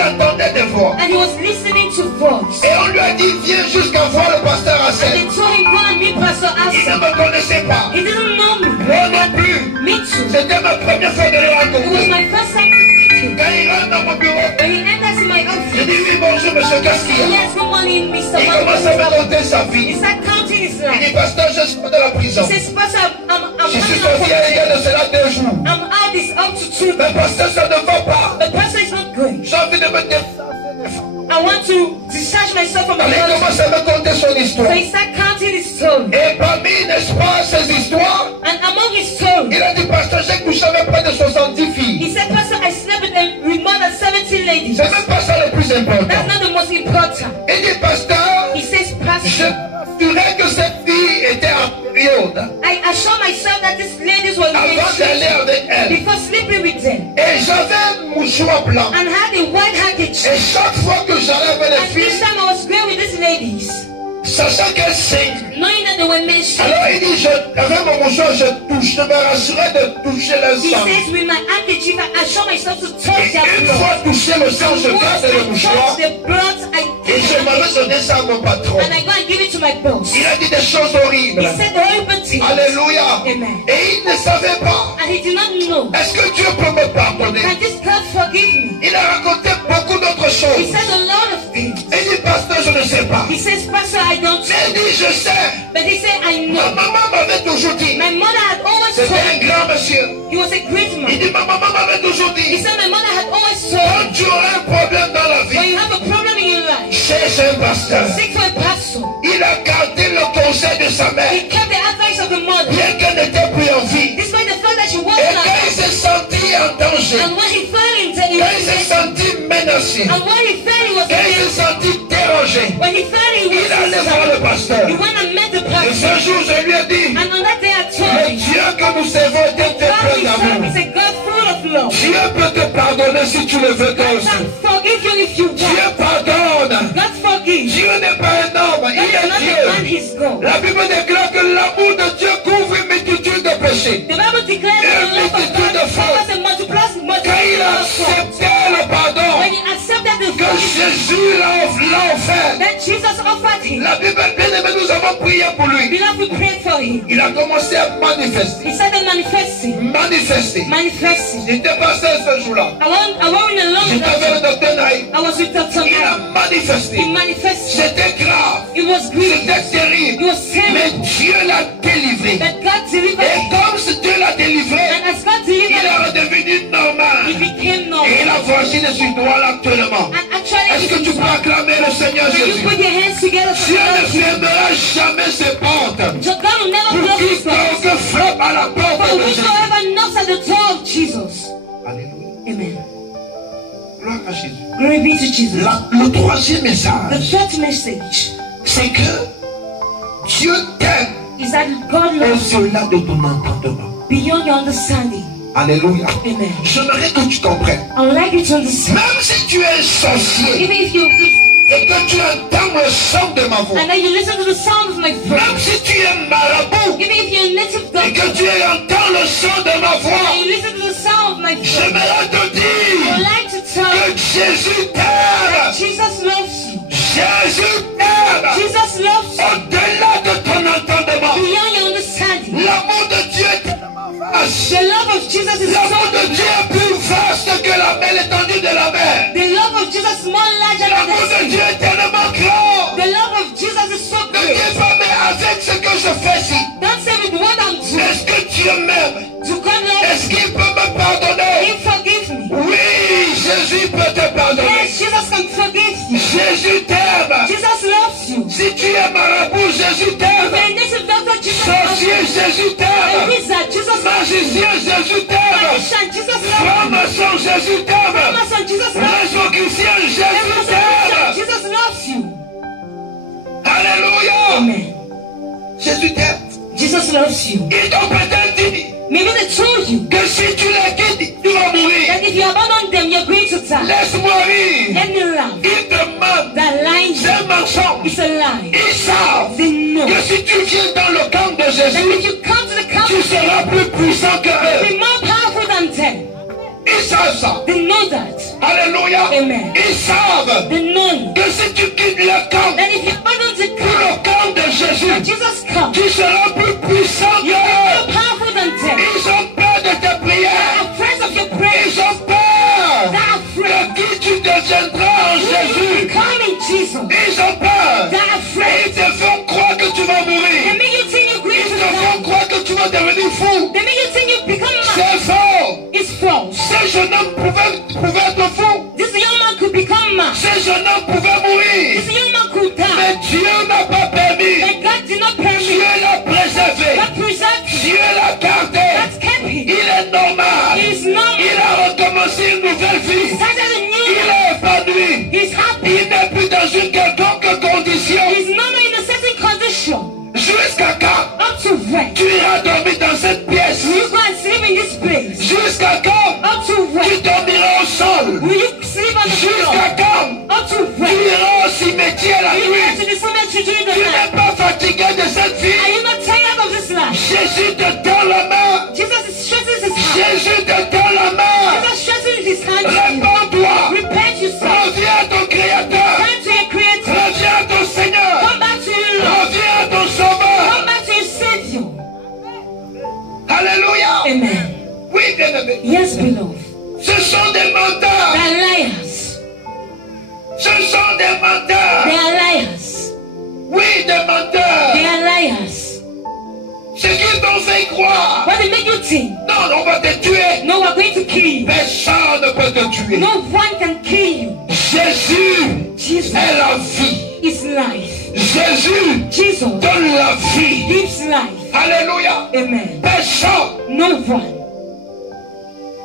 entendait des voix. and he was listening to voice. Et on lui a dit, viens jusqu'à voir le pasteur And Hassan. they told him, go and meet Pastor Il ne Asa. me connaissait pas. He didn't know me. Moi non plus. Me too. C'était ma première fois de le It was rencontrer. my first time to meet him. Quand il rentre dans mon bureau, When he enters in my je office, dis oui bonjour monsieur, qu'est-ce qu'il y a? yes, good morning, Mr. Il commence à me Martin. raconter sa He vie. started counting his Il dit life. pasteur, je suis de la prison. He says, Pastor, I'm Je suis coming out sorti il y a de cela 2 jours. I'm out this up to 2 Mais pasteur, ça ne va pas. The pastor is not good. J'ai envie de me défendre. I want to discharge myself from the Alors il body. commence à me conter son So histoire. he started counting his story. Et parmi, n'est-ce pas, ces histoires, And among his story, il a dit, pasteur, j'ai couché avec près de 70 filles. he said, Pastor, I slept with more than 17 ladies. C'est même pas ça le plus important. That's not the most important. Il dit, pasteur, He says, je Pastor, m'assurais que cette fille était en période I assure myself that these ladies were avant d'aller menstruating avec elle. before sleeping with them. Et j'avais un mouchoir blanc. And had a white handkerchief. Et chaque fois que j'allais avec les And each filles, time I was going with these ladies, sachant qu'elle saigne. knowing that they were menstruating. Alors il dit, avec mon mouchoir, je touche, je me rassurais de toucher le He sang. says, with my handkerchief, I show myself to touch Et their une blood. fois touché le sang, je garde le Once I mouchoir touch the blood, I et je m'en vais donner ça à mon patron. and I go and give it to my boss. Il a dit des choses He horribles. said horrible things. Alléluia. Amen. Et il ne savait pas. And he did not know. Est-ce que Dieu peut me pardonner? Can this God forgive me? Il a raconté beaucoup d'autres He choses. said a lot of things. Et il dit, pasteur, je ne sais pas. He says, Pastor, I don't Mais il know. dit, je sais. But he said, I Ma know. maman m'avait toujours dit. My mother had always C'était told un me. grand monsieur. He was a great Il man. dit, ma maman m'avait toujours He dit. said, my mother had always told Quand me, tu auras un problème dans la when vie, you have a problem in your life, cherche un pasteur. seek for a pastor. Il a gardé le conseil de sa mère. He kept the advice of the mother. Bien qu'elle n'était plus en vie. Despite the fact that she Et wasn't quand il alive. s'est senti en danger, And when he fell into it, quand il s'est senti menacé, and when he felt he was quand il s'est against, senti dérangé, when he felt he was il allait voir le pasteur. he went and met the Et pastor. ce jour, je lui ai dit, And on that day I told le him, Dieu que nous servons est un Dieu God plein we serve d'amour. is a God full of love. Dieu peut te pardonner si tu le veux toi God aussi. can forgive you if you Dieu want. pardonne. God forgives. Dieu n'est pas un homme, il God is est not a man, Dieu. he's God. La Bible déclare que l'amour de Dieu couvre une multitude de péchés. The Bible declares that the love of God covers and multiplies Quand il a accepté le pardon when he accepted the que forgiveness Jésus l'a offert, that Jesus offered him. la Bible, bien aimé, nous avons prié pour lui. Beloved, we prayed for him. Il a commencé à manifester. He started manifesting. Manifester. J'étais pas seul ce jour-là. I wasn't alone. J'étais avec le docteur Naïm. I was with Dr. Il a Mike. manifesté. He manifested. C'était grave. It was grief. C'était terrible. It was Mais terrible. Dieu l'a délivré. That God delivered Et him. comme ce Dieu l'a délivré, And as God il delivered est him, redevenu he normal. became Et normal. il a franchi les étoiles actuellement. And actually, Est-ce que tu peux acclamer le Seigneur when you Jésus? put your hands together for Dieu ne God, fermera jamais ses portes. God will never Pour close his doors. quiconque frappe à la porte For de Jésus. whosoever knocks at the door of Jesus. Alléluia. Amen. Gloire à Jésus. Glory be to Jesus. Le troisième The message, third message c'est que Dieu t'aime is that God loves you au-delà de ton entendement. beyond your understanding. Alléluia. Amen. J'aimerais que tu comprennes. I would like you to understand. Même si tu es un sorcier Even if you et que tu entends le son de ma voix, and then you listen to the sound of my même voice. si tu es marabout Even if you're a native et que doctor tu entends le son de ma voix, and you listen to the sound of my voice, j'aimerais te I would dire like to tell que you Jésus that t'aime. Jesus loves you. Jésus t'aime Jesus loves you au-delà de ton entendement. beyond your understanding. L'amour de Dieu est tellement vaste. The love of Jesus is L'amour so de Dieu est plus vaste que la mer, l'étendue de la mer. The love of Jesus is more larger than L'amour the de sea. Dieu est tellement grand. The love of Jesus is so Ne dis great. pas, mais avec ce que je fais ici, Don't say with what I'm doing. est-ce que Dieu m'aime? To God love Est-ce qu'il peut me pardonner? He forgive me. Oui, Jésus peut te pardonner. Yes, Jesus can forgive you. Jésus t'aime. Jesus loves you. Si tu es marabout, Jésus If t'aime. you're a native doctor, Jesus loves Sorcier, you. Jésus A t'aime. wizard, Jesus loves you. Magicien, Jésus t'aime. Magician, Jesus loves you. Franc-maçon, Jésus t'aime. Mason, Jesus loves you. Résurrection, Jésus t'aime. Jesus loves you. Alléluia. Amen. Jésus t'aime. Jesus loves you. Ils t'ont peut-être dit Maybe they told you que si tu les quittes, tu vas mourir. that if you abandon them, you're going to die. Laisse-moi rire. Let me laugh. Ils te mentent. That lying C'est un mensonge. is a lie. Ils savent They know que si tu viens dans le camp de that Jésus, if you come to the camp, tu seras plus puissant que eux. be more powerful than them. Ils savent ça. They know that. Alléluia. Amen. Ils savent They know que si tu quittes le camp, that if you abandon the pour le camp, camp de Jésus, Jesus comes. tu seras plus puissant que You're more eux. powerful than them. Ils ont peur de tes prières. Afraid of your prayers. Ils ont peur They're afraid. de qui tu deviendras en Jésus. Come in Jesus. Ils ont peur. They're Et afraid. ils te font croire que tu vas They mourir. make you think you're going Ils to te font die. croire que tu vas devenir fou. They make you think you become mad. C'est faux. It's false. Ce jeune homme pouvait être fou. This young man could become mad. Ce jeune homme pouvait mourir. This young man could Mais die. Dieu n'a pas permis. But God did not Dieu permit. l'a préservé. God preserved him. Dieu l'a gardé. God kept him. Il est normal. He is normal. Il a recommencé une nouvelle vie. Started a new Il life. est épanoui. He's happy. Il n'est plus dans une quelconque condition. He's normal in a certain condition. Jusqu'à quand Up to when? tu iras dormir dans cette pièce? Will you go and sleep in this place? Jusqu'à quand Up to tu when? dormiras au sol? Will you sleep on the Jusqu'à floor? quand Up to tu when? iras au cimetière la Will you go nuit? to the cemetery during the Tu night? Yes, beloved. Ce sont des menteurs. They are liars. Ce sont des menteurs. They are liars. Oui, des menteurs. They are liars. Ce qu'ils t'ont fait croire. What they make you think? Non, on va te tuer. No, we're going to kill you. Personne ne peut te tuer. No one can kill you. Jésus est la vie. Is life. Jésus donne la vie. Gives life. Alléluia. Amen. Personne. No one.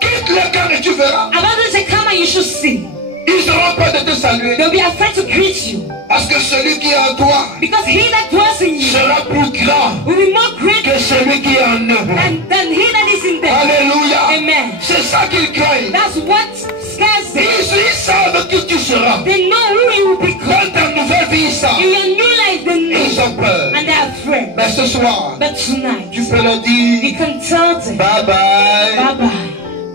Quitte le camp et tu verras. About this come and you should see. Ils n'auront pas de te saluer. They'll be afraid to greet you. Parce que celui qui est en toi Because he that dwells in you sera plus grand will be more great que celui qui est en eux. than he that is in them. Alléluia. Amen. C'est ça qu'ils craignent. That's what scares them. Ils savent qui tu seras. They know who you will become. Dans ta nouvelle vie, ils savent. In your new life, they know. Ils ont peur. And they are afraid. Mais ce soir, But tonight, tu peux leur you dire can tell them, bye bye. bye bye.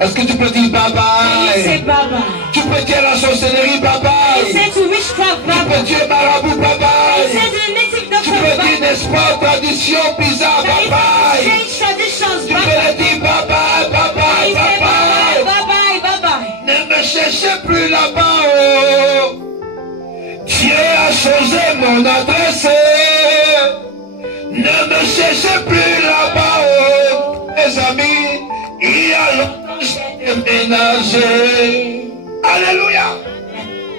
Est-ce que tu peux dire bye Can you say bye? bye bye? Tu peux dire la sorcellerie bye Can you bye. say to witchcraft bye Tu bye? peux dire marabout bye Can you say bye. to the native Tu doctor peux bye dire bye? n'est-ce pas tradition bizarre Can bye you bye. change traditions Tu bye peux bye? leur dire bye bye bye Can bye you say bye bye. bye bye bye bye? Ne me cherchez plus là-bas. Oh. Dieu a changé mon adresse. Ne me cherchez plus là-bas. Oh. Mes amis, il y a longtemps j'ai déménagé. Alléluia.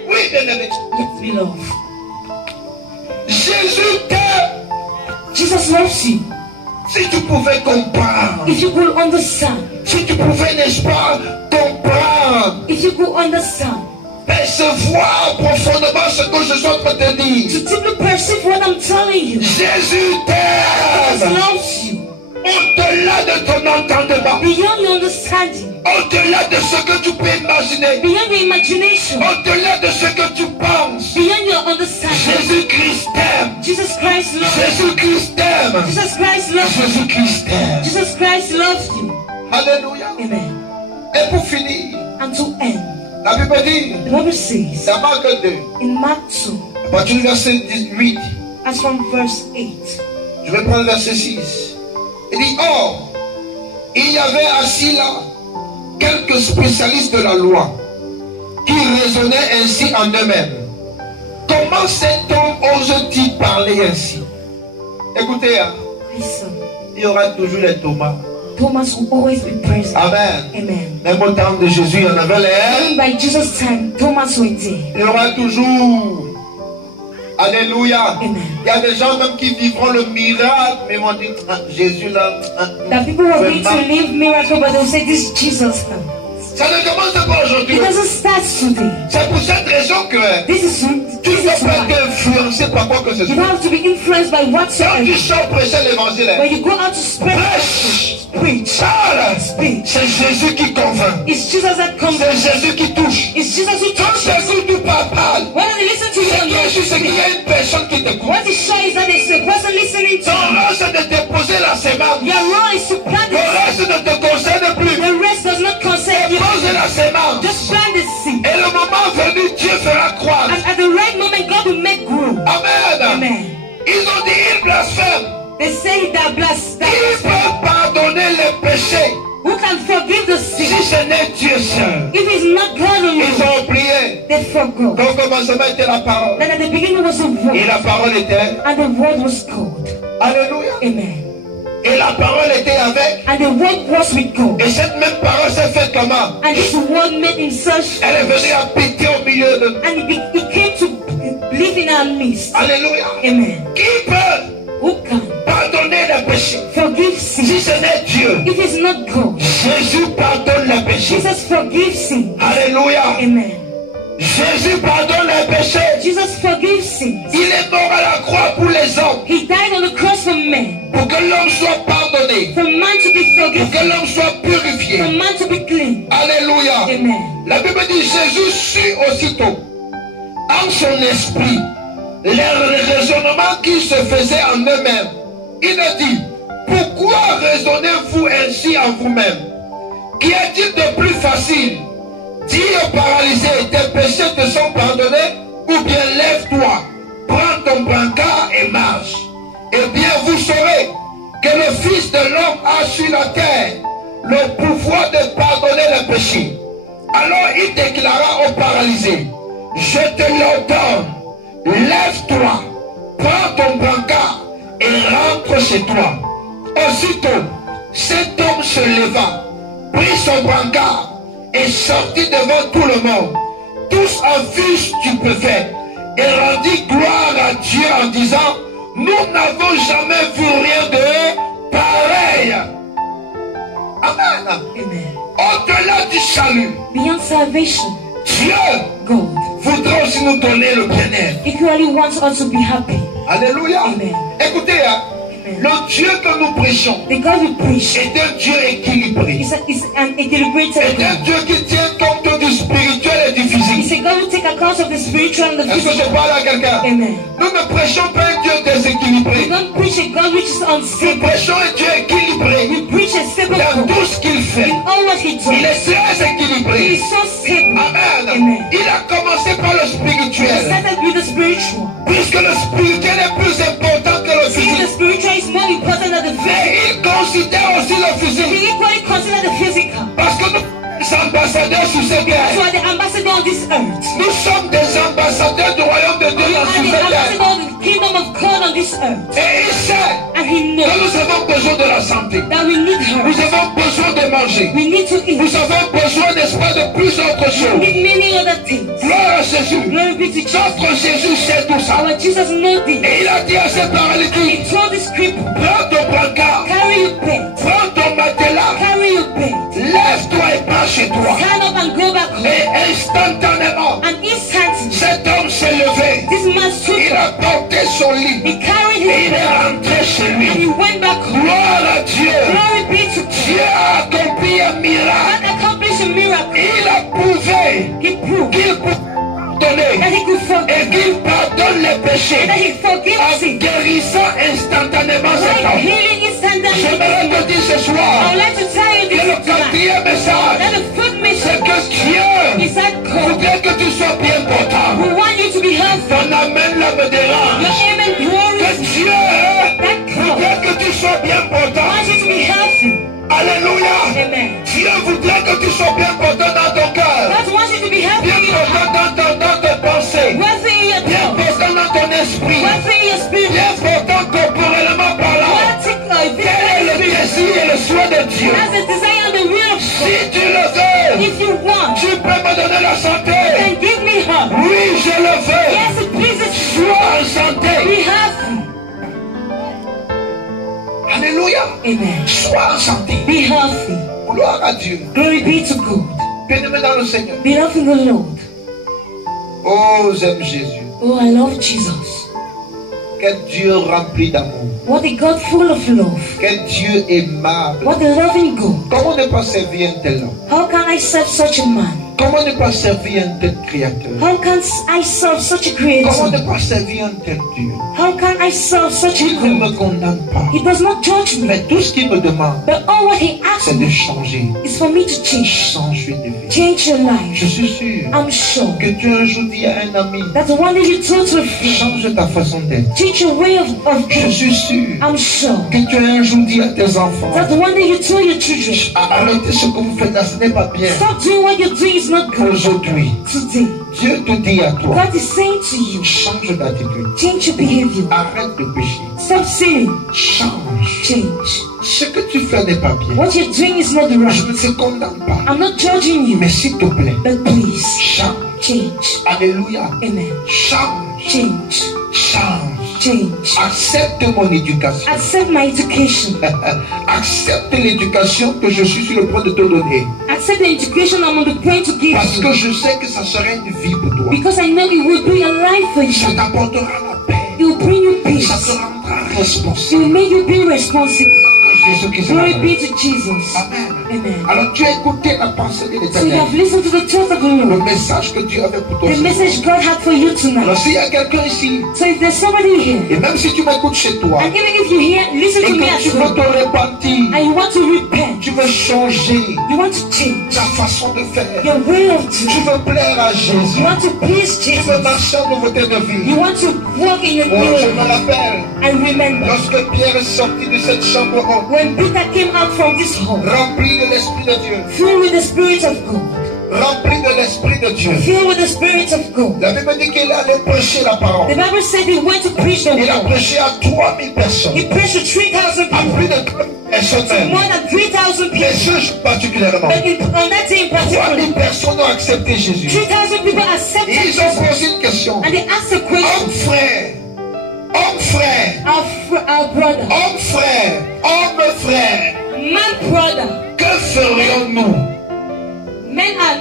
Oui, bien-aimé. Yes, beloved. Jésus t'aime. Jesus loves you. Si tu pouvais comprendre. If you could understand, Si tu pouvais, n'est-ce pas, comprendre. if you could understand, Percevoir profondément ce que je suis en train de te dire. to deeply perceive what I'm telling you, Jésus Jesus t'aime. loves you Au-delà de ton entendement. beyond your understanding, Au-delà de ce que tu peux imaginer. beyond your imagination, Au-delà de ce que tu penses. beyond your understanding. Jésus-Christ t'aime. Jesus Christ loves you. Jésus-Christ t'aime. Jesus Christ loves you. Jésus-Christ t'aime. Jesus Christ loves you. Alléluia. Amen. Et pour finir, And to end, la Bible dit, the Bible says dans Marc 2, in Mark 2, à partir du verset 18, as from verse 8, je vais prendre le verset 6. Il dit, or, il y avait assis là quelques spécialistes de la loi qui raisonnaient ainsi en eux-mêmes. Comment cet homme ose-t-il parler ainsi? Écoutez, hein, listen, il y aura toujours les Thomas. Thomas will always be present. Amen. Amen. Même au temps de Jésus, il y en avait les. Even by Jesus' time, Thomas was there. Il y aura toujours. Alléluia. Amen. Il y a des gens même qui vivront le miracle, mais ils vont dire, ah, Jésus là. That people are going to live miracle, but they'll say this Jesus. Ça ne commence pas aujourd'hui. It doesn't start today. C'est pour cette raison que This is tu ne peux pas why. être influencé par quoi que ce You soit. don't have to be influenced by Quand whatsoever. tu sors prêcher l'évangile, When you go out to spread, prêche, preach, parle, speak. c'est Jésus qui convainc. It's Jesus that comes. C'est Jésus qui touche. It's Jesus who Quand touches. t'écoutes, tu parles. When they listen to Ce qui you, est juste, c'est qu'il y a une personne qui t'écoute. what is sure is that there's a person listening to Ton you. rôle, c'est de déposer la semence. Your role is to plant Ton the rôle, c'est de te concerne plus. The rest does not concern you. Dépose la semence. Just plant the seed. Et le moment venu, Dieu fera croître. And at the right moment, God will make grow. Amen. Amen. Ils ont dit, ils blasphèment. They say that blessed. Ils peuvent pardonner les péchés. Who can forgive the Si sin? ce n'est Dieu seul. If it's not God Ils alone, ont prié. they forgot. Au commencement était la parole. Then at the beginning was a Et word, la parole était. and the word was God. Alléluia. Amen. Et la parole était avec. And the word was with God. Et cette même parole s'est faite comment? And this word made himself, Elle est venue habiter au milieu de nous. and he came to live in our midst. Alléluia. Amen. Qui peut Who can pardonner les péchés? forgive Si sin? ce n'est Dieu. If it's not God, Jésus pardonne les péchés. Jesus forgives sin. Alléluia. Amen. Jésus pardonne les péchés. Jesus forgives sins. Il est mort à la croix pour les hommes. He died on the cross for men, Pour que l'homme soit pardonné. for man to be Pour que forgiven, l'homme soit for purifié. man to be clean. Alléluia. Amen. La Bible dit Jésus sut aussitôt en son esprit les raisonnements qui se faisaient en eux-mêmes. Il a dit, pourquoi raisonnez-vous ainsi en vous-même? Qu'y a-t-il de plus facile? Dis au paralysé, tes péchés te sont pardonnés, ou bien lève-toi, prends ton brancard et marche. Eh bien vous saurez que le Fils de l'homme a sur la terre le pouvoir de pardonner les péchés. Alors il déclara au paralysé, je te l'ordonne, lève-toi, prends ton brancard et rentre chez toi. Aussitôt, cet homme se leva, prit son brancard et sortit devant tout le monde. Tous en furent stupéfaits et rendit gloire à Dieu en disant, nous n'avons jamais vu rien de pareil. Amen. Amen. Au-delà du salut, Beyond salvation, Dieu God voudra aussi nous donner le bien-être. equally wants us to be happy. Alléluia. Amen. Écoutez, hein, le Dieu que nous prêchons The God we preach est un Dieu équilibré. is an equilibrated C'est un God. Dieu qui tient compte du spirituel et du He's physique. a God who take account of the spiritual and the Est-ce que je physical. parle à quelqu'un? Amen. Nous ne prêchons pas un Dieu We déséquilibré. don't preach a God which is Nous unstable. prêchons un Dieu équilibré We preach a stable dans God. tout ce qu'il fait. In all what He Il does, est très He équilibré. is so stable. Amen. Amen. Il a commencé par le He spirituel. started with the spiritual. Puisque le spirituel est plus important que le See, the physique. spiritual is more important than the physical. Mais il considère aussi le He physique. equally consider the physical. Parce que nous sommes ambassadeurs sur cette You terre. are the ambassador on this earth. Nous sommes des ambassadeurs du royaume de Dieu You dans are sur the cette terre. ambassador of the kingdom of God on this earth. Et il sait And He que knows nous avons besoin de la santé. that we need Nous her. avons besoin de manger. We need to eat. Nous avons besoin, n'est-ce pas, de plus autre We chose. need many other things. Gloire à Jésus. Glory be to Jesus. Notre Jésus sait tout ça. Our Jesus knows this. Et il a dit à ces He paralytiques, told this cripple, prends ton brancard, carry your bed. prends ton matelas, Carry your bed. lève-toi et pars chez toi. Stand up and go back home. Et instantanément, And instantly, cet homme s'est levé. this man stood Il a up. porté son lit. He carried Et his il est bed. rentré chez And he lui. went back home. Gloire à Dieu. Glory be to God. Dieu a accompli un miracle. God accomplished a miracle. Il a prouvé He proved qu'il peut pardonner that He could et forgive. qu'il pardonne les péchés That He forgives en sin. guérissant instantanément cet Like homme. healing instantaneously. J'aimerais te dire ce I soir would like to tell you que le this tonight. quatrième message, That the fourth c'est mission que Dieu is that God voudrait que tu sois bien portant. who want you to be healthy. Ton amen là me Your dérange. amen Que glorious. Dieu That God voudrait que tu sois bien portant. wants you to be healthy. Alléluia. Amen. Dieu voudrait que tu sois bien portant dans ton cœur. God wants you to be healthy Bien in your heart. portant dans tes pensées. Wealthy in your Bien thoughts. portant dans ton esprit. Wealthy in your spirit. Bien portant corporellement parlant. Wealthy Quel est le désir et le souhait de Dieu? That's the desire and the will of God. Si tu le veux, If you want, tu peux me donner la santé. then give me her. Oui, je le veux. Yes, it pleases you. Sois en santé. Be healthy. Alléluia. Amen. Sois en santé. Be healthy. Gloire à Dieu. Glory be to God. Bien-aimé dans le Seigneur. Beloved in the Lord. Oh, j'aime Jésus. Oh, I love Jesus. Quel Dieu rempli d'amour. What a God full of love. Quel Dieu aimable. What a loving God. Comment ne pas servir un tel homme? How can I serve such a man? Comment ne pas servir un tel créateur? How can I serve such a Comment ne creator? pas servir un tel Dieu? How can I serve such a Il ne me God? condamne pas. He does not judge me. Mais tout ce qu'il me demande, But all what he asks c'est de me changer. is for me to change. Changer de vie. Change your Je life. suis sûr I'm sure que tu as un jour dit à un ami, that one day you told to a friend, change ta façon d'être. change your way of Je being. suis sûr I'm sure que tu as un jour dit à tes enfants, that one day you told your children, arrêtez ce que vous faites là, ce n'est pas bien. stop doing what you're doing is not good. Aujourd'hui, Today, Dieu te dit à toi, God is saying to you, change d'attitude. change your behavior. Arrête de pécher. Stop sinning. Change. Change. Ce que tu fais n'est pas bien. What you're doing is not Je right. ne te condamne pas. I'm not judging you, Mais s'il te plaît, but please, change. change. Alléluia. Amen. Change. Change. Change. Change. Accepte mon éducation. Accept my education. Accepte l'éducation que je suis sur le point de te donner. Accept the education I'm on the point to give Parce que you. je sais que ça serait une vie pour toi. Because I know it will be a life for Ça you. t'apportera la paix. It will bring you Ça peace. te rendra It responsable. will make you be responsible. Jésus-Christ. Glory be to Jesus. Amen. Amen. Alors tu as écouté la pensée de So you l'Éternel. have listened to the truth of the Le Lord. message que Dieu avait pour toi. The message God had for you Alors tonight. s'il y a quelqu'un ici, So if there's somebody here, et même si tu m'écoutes chez toi, and even if you hear, listen et to me que tu at veux home, te repentir, and you want to repent, tu veux changer you want to change ta façon de faire, your way of tu doing, veux plaire à Jésus, you want to please tu veux Jesus, marcher en nouveauté de vie. you want to walk in your Oh, je will. me rappelle, And remember, lorsque Pierre est sorti de cette chambre haute, When Peter came out from this hall, rempli de l'Esprit de Dieu, filled with the Spirit of God, rempli de l'Esprit de Dieu, filled with the Spirit of God. la Bible dit qu'il allait prêcher la parole. The Bible said he went to preach the Il a word. prêché à 3000 personnes. He preached to 3,000 À plus people, de 3000 personnes même. more than 3,000 Mais people. ce jour particulièrement, But on that day in 3000 particular, personnes ont accepté Jésus. 3,000 people accepted Et ils ont Jesus. posé une question. And they asked a Homme question. frère, homme frère, Our brother, homme frère, homme frère, man brother, que ferions-nous? men and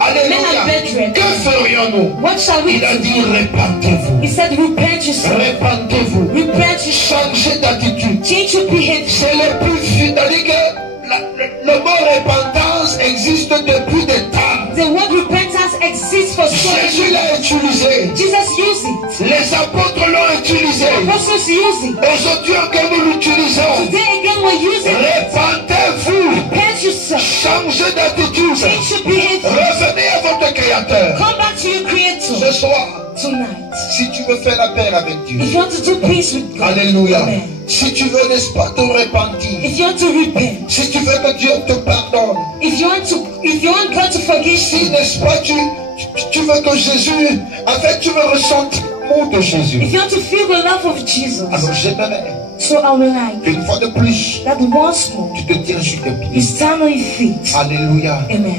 Alléluia. brethren, Que ferions-nous? what shall we Il a do? dit repentez-vous. He said, repent yourself. Repentez-vous. Repent yourself. Changez d'attitude. Change your behavior. C'est le plus c'est-à-dire que le mot repentance existe depuis des temps. The word repentance exists for so many Jésus years. l'a utilisé. Jesus used it. Les apôtres l'ont utilisé. Apostles use it. Aujourd'hui encore nous l'utilisons. Today again we're using it. Repentez-vous. Repent yourself. Changez d'attitude. Change your behavior. Revenez à votre Créateur. Come back to your Creator Ce soir, tonight. si tu veux faire la paix avec Dieu. If you want to do peace with God, Alléluia. Amen. Si tu veux, n'est-ce pas, te repentir. If you want to repent, Si tu veux que Dieu te pardonne. if you want God to forgive Si, you, n'est-ce pas, tu veux que Jésus, en fait, tu veux ressentir l'amour de Jésus. if you want to feel the love of Jesus, Alors j'aimerais so I would like qu'une fois de plus, that once more tu te tiens sur tes you pieds. stand on your feet. Alléluia. Amen.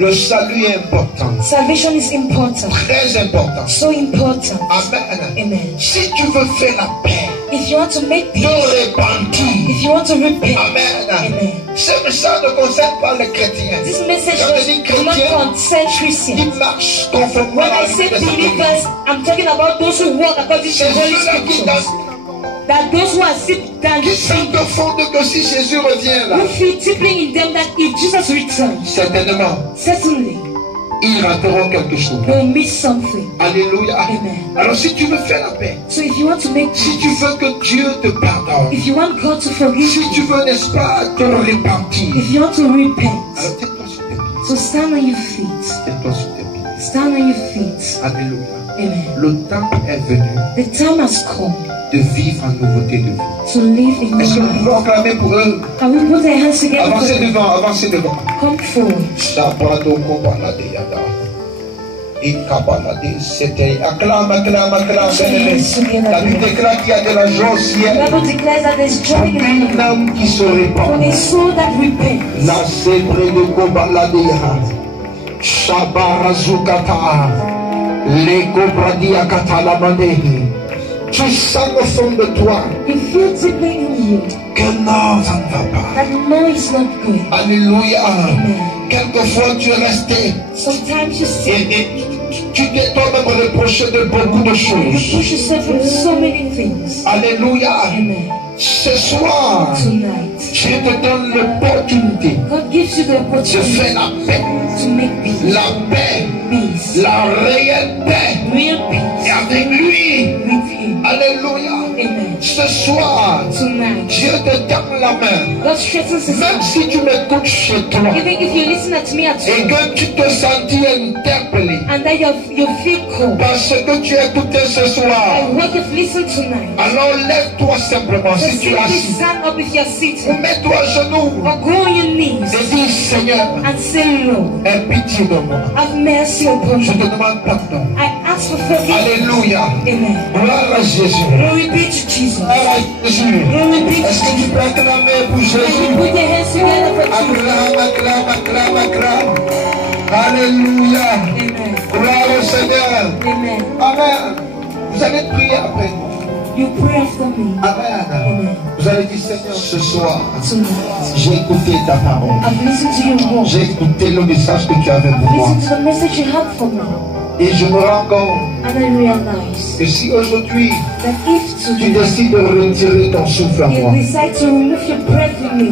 Le salut est important. Salvation is important. Très important. So important. Amen. Amen. Si tu veux faire la paix, If you want to make te peace, repentir. if you want to repent, Amen. Amen. Ce message ne concerne pas les chrétiens. This message Quand je dis does not chrétiens, concern Christians. qui marchent conformément When à I la say vie de cette Église. believers, I'm talking about those who walk according to C'est the Holy ceux-là qui Scriptures. That those who are sick, that qui sentent au fond de que si Jésus revient là, who feel deeply in them that if Jesus returns, certainement, certainly ils rateront quelque chose. they'll miss something. Alléluia. Amen. Alors si tu veux faire la paix, So if you want to make si tu peace, veux que Dieu te pardonne, if you want God to forgive si tu you, veux, n'est-ce pas, te repentir, if you want to repent, alors tiens-toi sur tes pieds. so stand on your feet. Tiens-toi sur tes pieds. Stand on your feet. Alléluia. Amen. Le temps est venu The time has come de vivre en nouveauté de vie. to live in Est-ce que your nous pouvons life. acclamer pour eux? Can we put our hands together? Avancez for them? devant, avancez devant. Come forward. Shabado kobalade yada. Ikabalade, c'était acclame, acclame, acclame. La Bible déclare qu'il y a de la joie au The ciel. Bible declares that there's joy in Une heaven âme qui se for répand. a soul that repents. La zébrée de kobalade yada. Shabarazukata. Les kobradia katalamande. Tu sens au fond de toi You feel deeply in you que non, ça ne va pas. that no, it's not good. Alléluia. Amen. Quelquefois tu es resté Sometimes you see, et tu t'es toi-même reproché de beaucoup de you choses. push yourself with so many things. Alléluia. Amen. Ce soir, Tonight, Dieu te donne l'opportunité God gives you the de opportunity faire la paix. to make peace. La paix, Peace. la réelle paix. Real Et peace avec lui, with Him. alléluia. Amen. Ce soir, Tonight, Dieu te tend la main. God strengthens His Même hand. si tu m'écoutes chez toi Even if you listen to me at et home que tu te sentis interpellé and that you feel cold, parce que tu as écouté ce soir, and what you've listened tonight, alors lève-toi simplement so si tu es simply assis. stand up if you're seated, Mets-toi à genoux or go on your knees et dis Seigneur, and say, Lord, aie pitié de moi. have mercy upon Je me. te demande pardon. I ask for forgiveness. Alléluia. Amen. Gloire à Jésus. Glory be to Jesus. Gloire à Jésus. Glory be to Est-ce que tu Jesus. peux acclamer pour And you Jésus? put your hands together for Jesus. Acclame, acclame, acclame, acclame. Alléluia. Amen. Gloire au Seigneur. Amen. Amen. Vous allez prier après nous. You pray after me. Amen. Amen. Vous allez dire Seigneur, ce soir, Tonight, j'ai écouté ta parole. I've listened to your word. J'ai écouté le message que tu avais pour moi. Listen to the message you have for me. Et je me rends compte And I realize que si aujourd'hui that if tu today décides de retirer ton souffle à you moi, decide to remove your breath in me,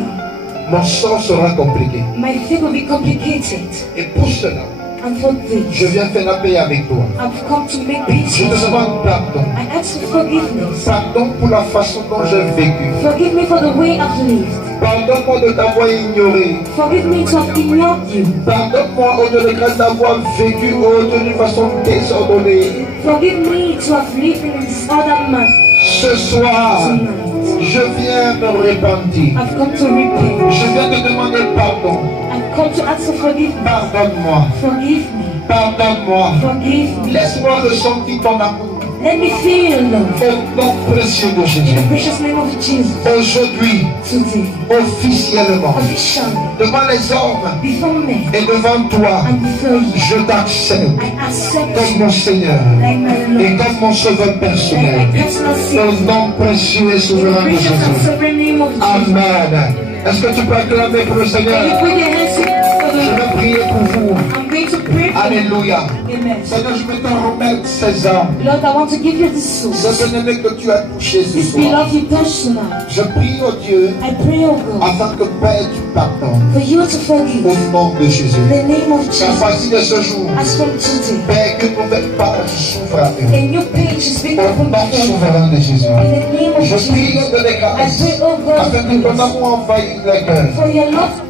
mon sort sera compliqué. my thing will be complicated. Et pour cela, And for je this, viens faire la paix avec toi. I've come to make peace Je with te you. demande pardon. I ask for forgiveness. Pardon pour la façon dont j'ai vécu. Forgive me for the way I've lived. Pardonne-moi de t'avoir ignoré. Forgive me to have ignored you. Pardonne-moi au delà d'avoir vécu d'une façon désordonnée. Forgive me to have lived in a disordered manner. Ce soir, Tonight, Je viens me repentir. I've come to repent. Je viens te demander pardon. I've come to ask for forgiveness. Pardonne-moi. Forgive me. Pardonne-moi. Forgive me. Laisse-moi ressentir ton amour. Let me feel your love. Au nom précieux de In Jésus. the precious name of Jesus. Aujourd'hui, Today, officiellement, officially, devant les hommes before me et devant toi, and before you, je t'accepte I accept comme you mon Seigneur like my et Lord, comme mon sauveur like personnel. my personal Savior. Au nom précieux et In the souverain de precious and Jésus. sovereign name of Jesus. Amen. Est-ce que tu peux acclamer pour le Can you Seigneur? put your hands together for Je the vais prier pour vous. I'm going to pray for you. Alléluia. Amen. Seigneur, je vais te remettre ces âmes. Lord, I want to give you this soul. Ce bien-aimé que tu as touché ce This soir. beloved you touched tonight. Je prie au Dieu I pray, oh God, afin que Père tu pardonnes. for you to forgive. Au nom de Jésus. In the name of Qu'à Jesus. partir de ce jour, As from today, Père, que nouvelle page s'ouvre à eux. a new page is being Au opened nom before you. souverain de Jésus. In the name of Je prie Jesus. de les I grâces pray, oh God, afin que ton amour envahisse les cœurs. for your love to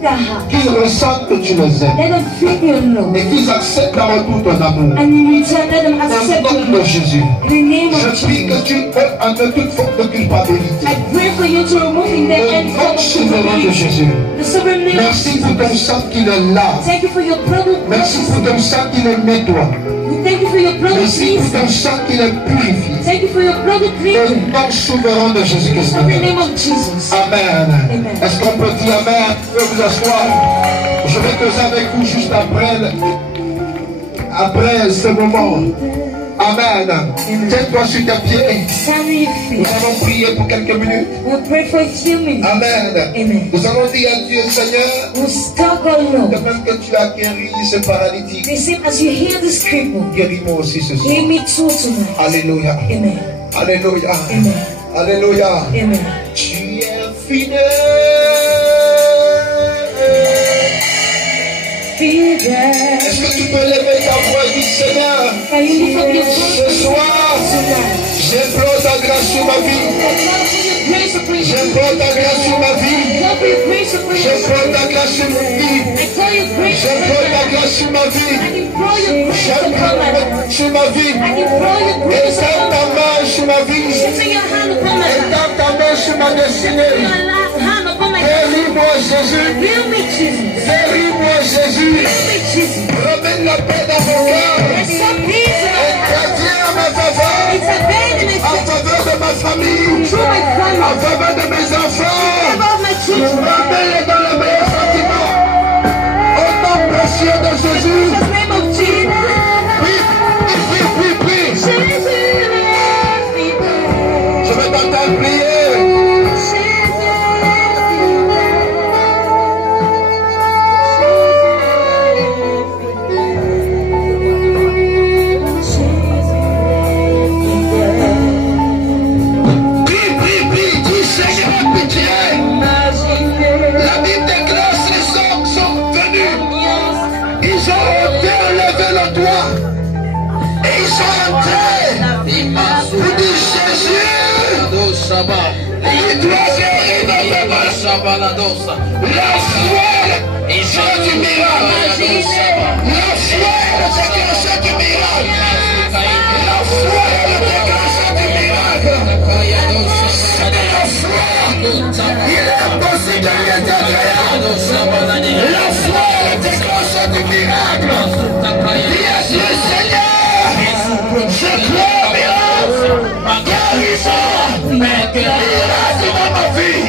their heart. Qu'ils ressentent que tu les aimes. Let them feel your love. Et qu'ils acceptent en retour ton amour. And in return, let them accept Au your nom de love. Jésus. In the name of Je prie que Jesus. tu en eux toute forme de culpabilité. I pray for you to remove in their Au any form nom of souverain de culpability. Jésus. The sovereign name of Merci pour ton Jesus. sang qui les lave. Thank you for your blood of Merci pour ton sang qui les nettoie. We thank you for your blood of Merci pour ton Jesus. sang qui les purifie. Thank you for your blood of Au cleansing. nom souverain de In the Jésus-Christ. sovereign name of Jesus. Amen. Amen. Est-ce qu'on peut dire Amen? Vous pouvez vous asseoir. Je vais causer avec vous juste après ce moment. Amen. Tiens-toi sur tes pieds. Stand on your Nous feet. allons prier pour quelques minutes. We'll pray for a few minutes. Amen. Amen. Nous allons dire à Dieu, Seigneur, We'll tell God, de Lord, même que tu as guéri ce paralytique, the same as you hear this cripple, guéris-moi aussi ce soir. hear me too tonight. Alléluia. Amen. Alléluia. Amen. Alléluia. Amen. Tu es fidèle. Est-ce que tu peux lever ta voix et dire Seigneur, Can you lift up your ce voice soir, tonight? j'implore ta grâce sur ma vie. J'implore ta grâce sur ma vie. J'implore ta grâce sur ma vie. J'implore ta grâce sur ma vie. J'implore sur ma vie. Étends ta main sur ma vie. Étends ta main sur ma destinée. Guéris-moi Jésus. Guéris-moi Jésus. Remets la paix dans mon cœur. Interviens à ma faveur. En faveur de ma famille. En faveur de mes enfants. Remets-les dans le meilleur sentiment. Au nom précieux de Jésus. Prie. Je vais t'entendre prier. La foi, c'est du miracle. La foi, c'est déclencheur du miracle. La foi, c'est déclencheur du miracle. La foi, il est possible de rien d'agréable. La foi, est déclencheur du miracle. Dis à Dieu, Seigneur, je crois au miracle. Guérissons, miracle dans ma vie.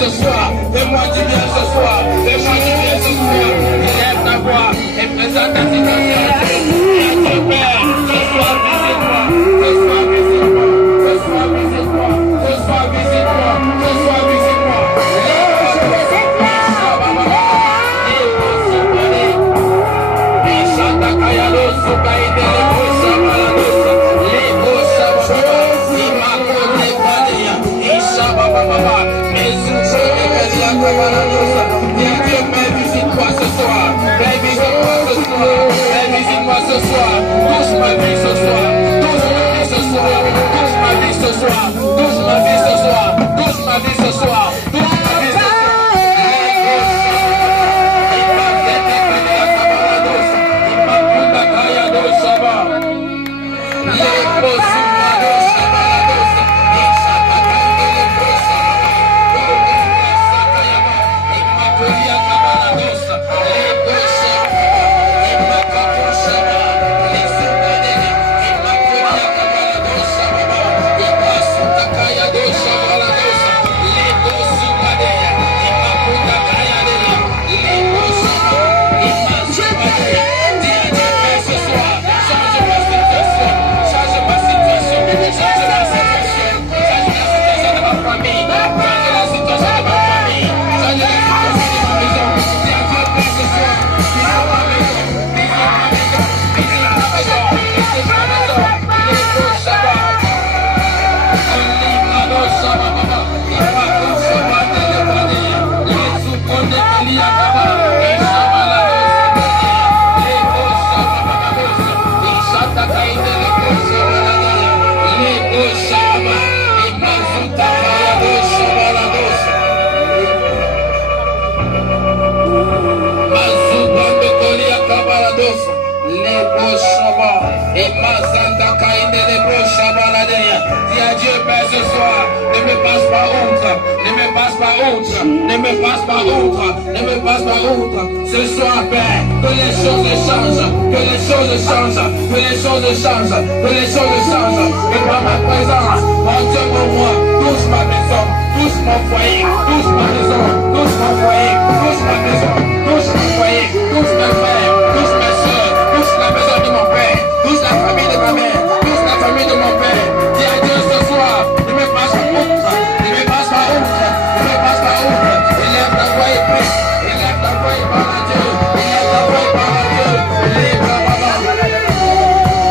Ce soir, fais-moi du bien ce soir, fais-moi du bien ce soir, lève ta voix et présente ta situation. Ton Père, ce soir visite-moi, ce soir visite-moi, ce soir visite-moi, ce soir visite-moi, ce soir visite-moi. Ce soir, Père, que les choses changent, que les choses changent, que les choses changent, que les choses changent. Et par ma présence, mon Dieu, mon roi, touche ma maison, touche mon foyer, touche ma maison, touche mon foyer, touche ma maison, touche mon foyer, touche mes frères, touche mes soeurs, touche la maison de mon père, touche la famille de ma mère, touche la famille de mon père. Dis à Dieu ce soir, ne me passe pas outre, ne me passe pas outre, ne me passe pas outre. Élève ta voix et prie. La voix est par Dieu, la voix est par Dieu, les bababa,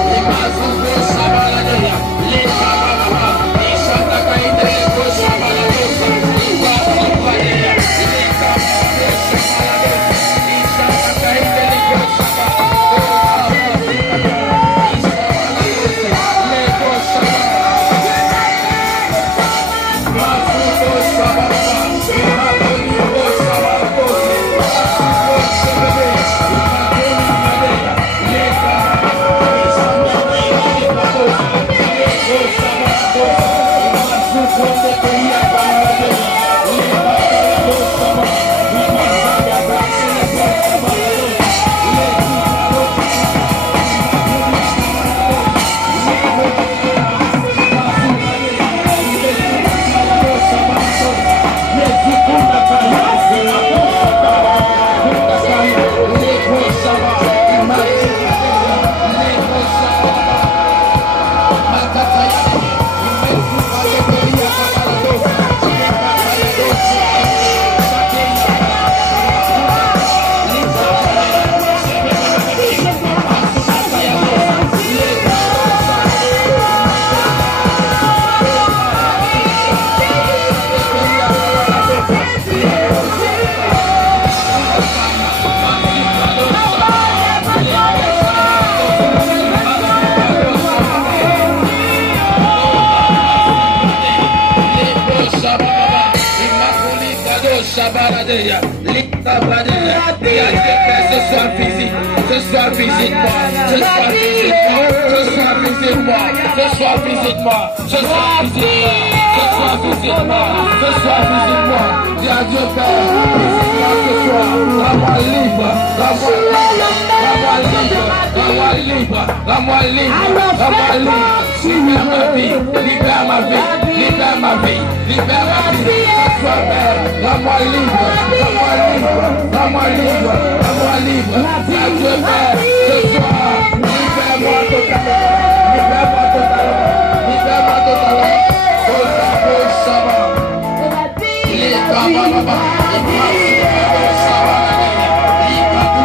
les mazouko sabaladea, les bababa, les chatakaïde, les koshabaladosa, les basubadea, les kababade shabalade, les chatakaïde, les koshabaladosa, les koshabaladosa, mazouko sabalada, mazouko sabalada. Ce soir visite-moi, ce soir visite-moi, ce soir visite-moi, ce soir visite-moi, ce soir visite-moi, ce soir visite-moi, ce soir visite-moi. Dis à Dieu Père, visite-moi ce soir, rends-moi libre, rends-moi libre, rends-moi libre, rends-moi libre, rends-moi libre. Libère ma vie, libère ma vie, libère ma vie, libère ma vie. Ce soir Père, rends-moi libre, rends-moi libre, rends-moi libre, rends-moi libre. Adieu Père, ce soir, libère-moi totalement, libère-moi totalement, libère-moi totalement. Oh Shabbat, les Kabababa, les Kabababa, les Kabababa, les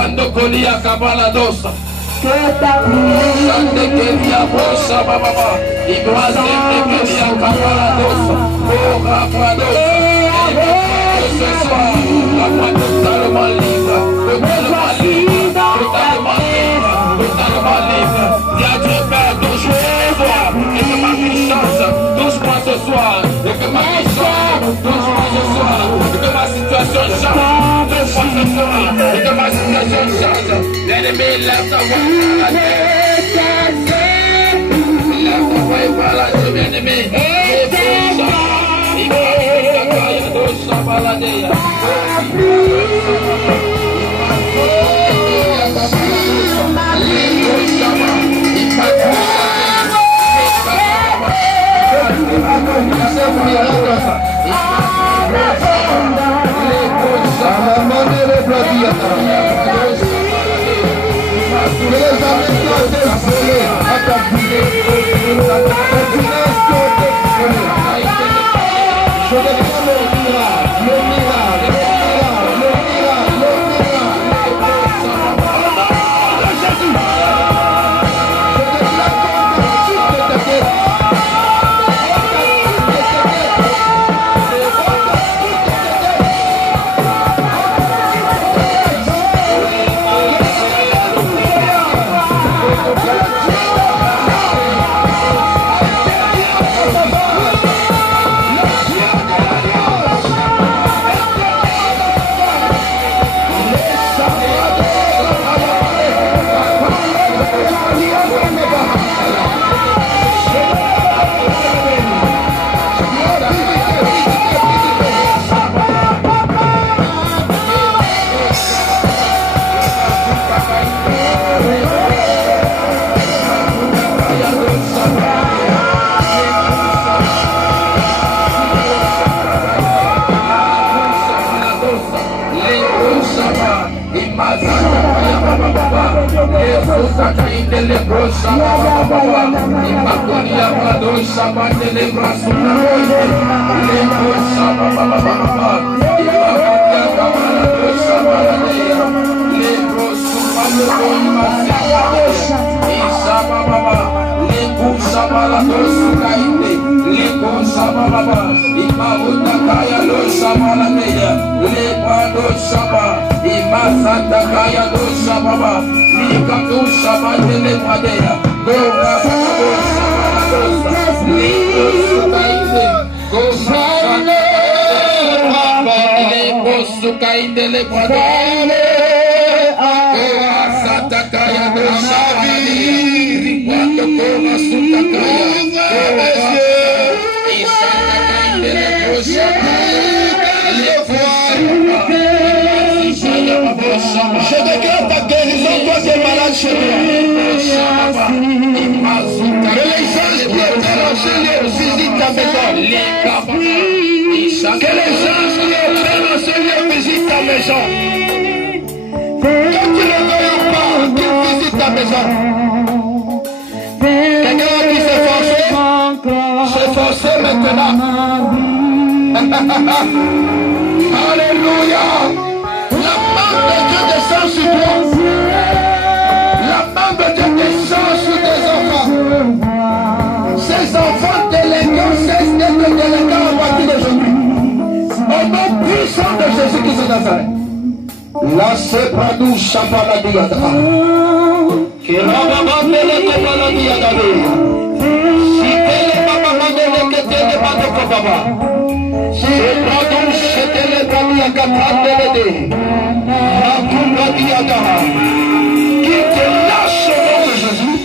Lebrando Kolia Kabaladosa. Sante Kelia Bosa Baba. Ibrahim Kelia Kabaladosa. Oh Rabadosa. Ce soir, la voix totalement libre. Totalement libre. Totalement libre. Totalement libre. Dis à Dieu Père, touche-moi ce soir. Et que ma puissance, touche-moi ce soir. Et que ma puissance, touche-moi ce soir. Et que ma situation change. Touche-moi ce soir. Et que ma situation change. L'ennemi lève sa voix par la terre. Lève ta voix par la terre, bien-aimé. Je déclare ta guérison, toi qui es malade chez toi. Que les anges qui étaient dans ce lieu visitent ta maison. Que les anges qui étaient dans ce lieu visitent ta maison. Quand tu ne regardes pas, qu'ils visitent ta maison. Quelqu'un qui s'est forcé, c'est forcé maintenant. Alléluia. La main de Dieu descend sur toi. La main de Dieu descend sur tes enfants. Ces enfants délinquants cessent d'être délinquants à partir d'aujourd'hui. Au nom puissant de Jésus-Christ de Nazareth. La sepradou chapaladiyada. Kirababandele kopaladiyada. Sitele bababandele ketele badokobaba. Sepradou chetele badiyakatandele. Qui te lâche au nom de Jésus.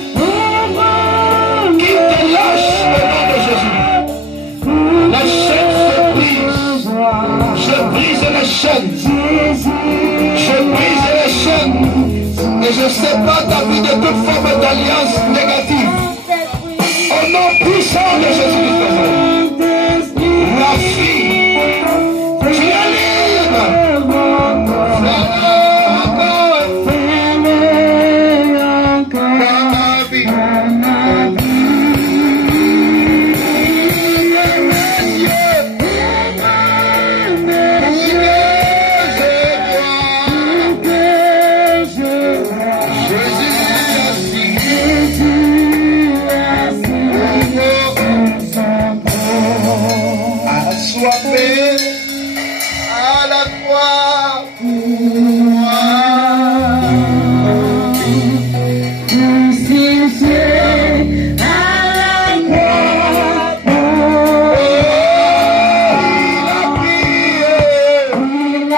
Qui te lâche au nom de Jésus. La chaîne se brise. Je brise les chaînes. Je brise les chaînes. Et je sépare ta vie de toute forme d'alliance négative. Au nom puissant de Jésus-Christ. La fille. Tu es libre. sois fait à la croix pour moi. Crucifié à la croix pour moi. Il a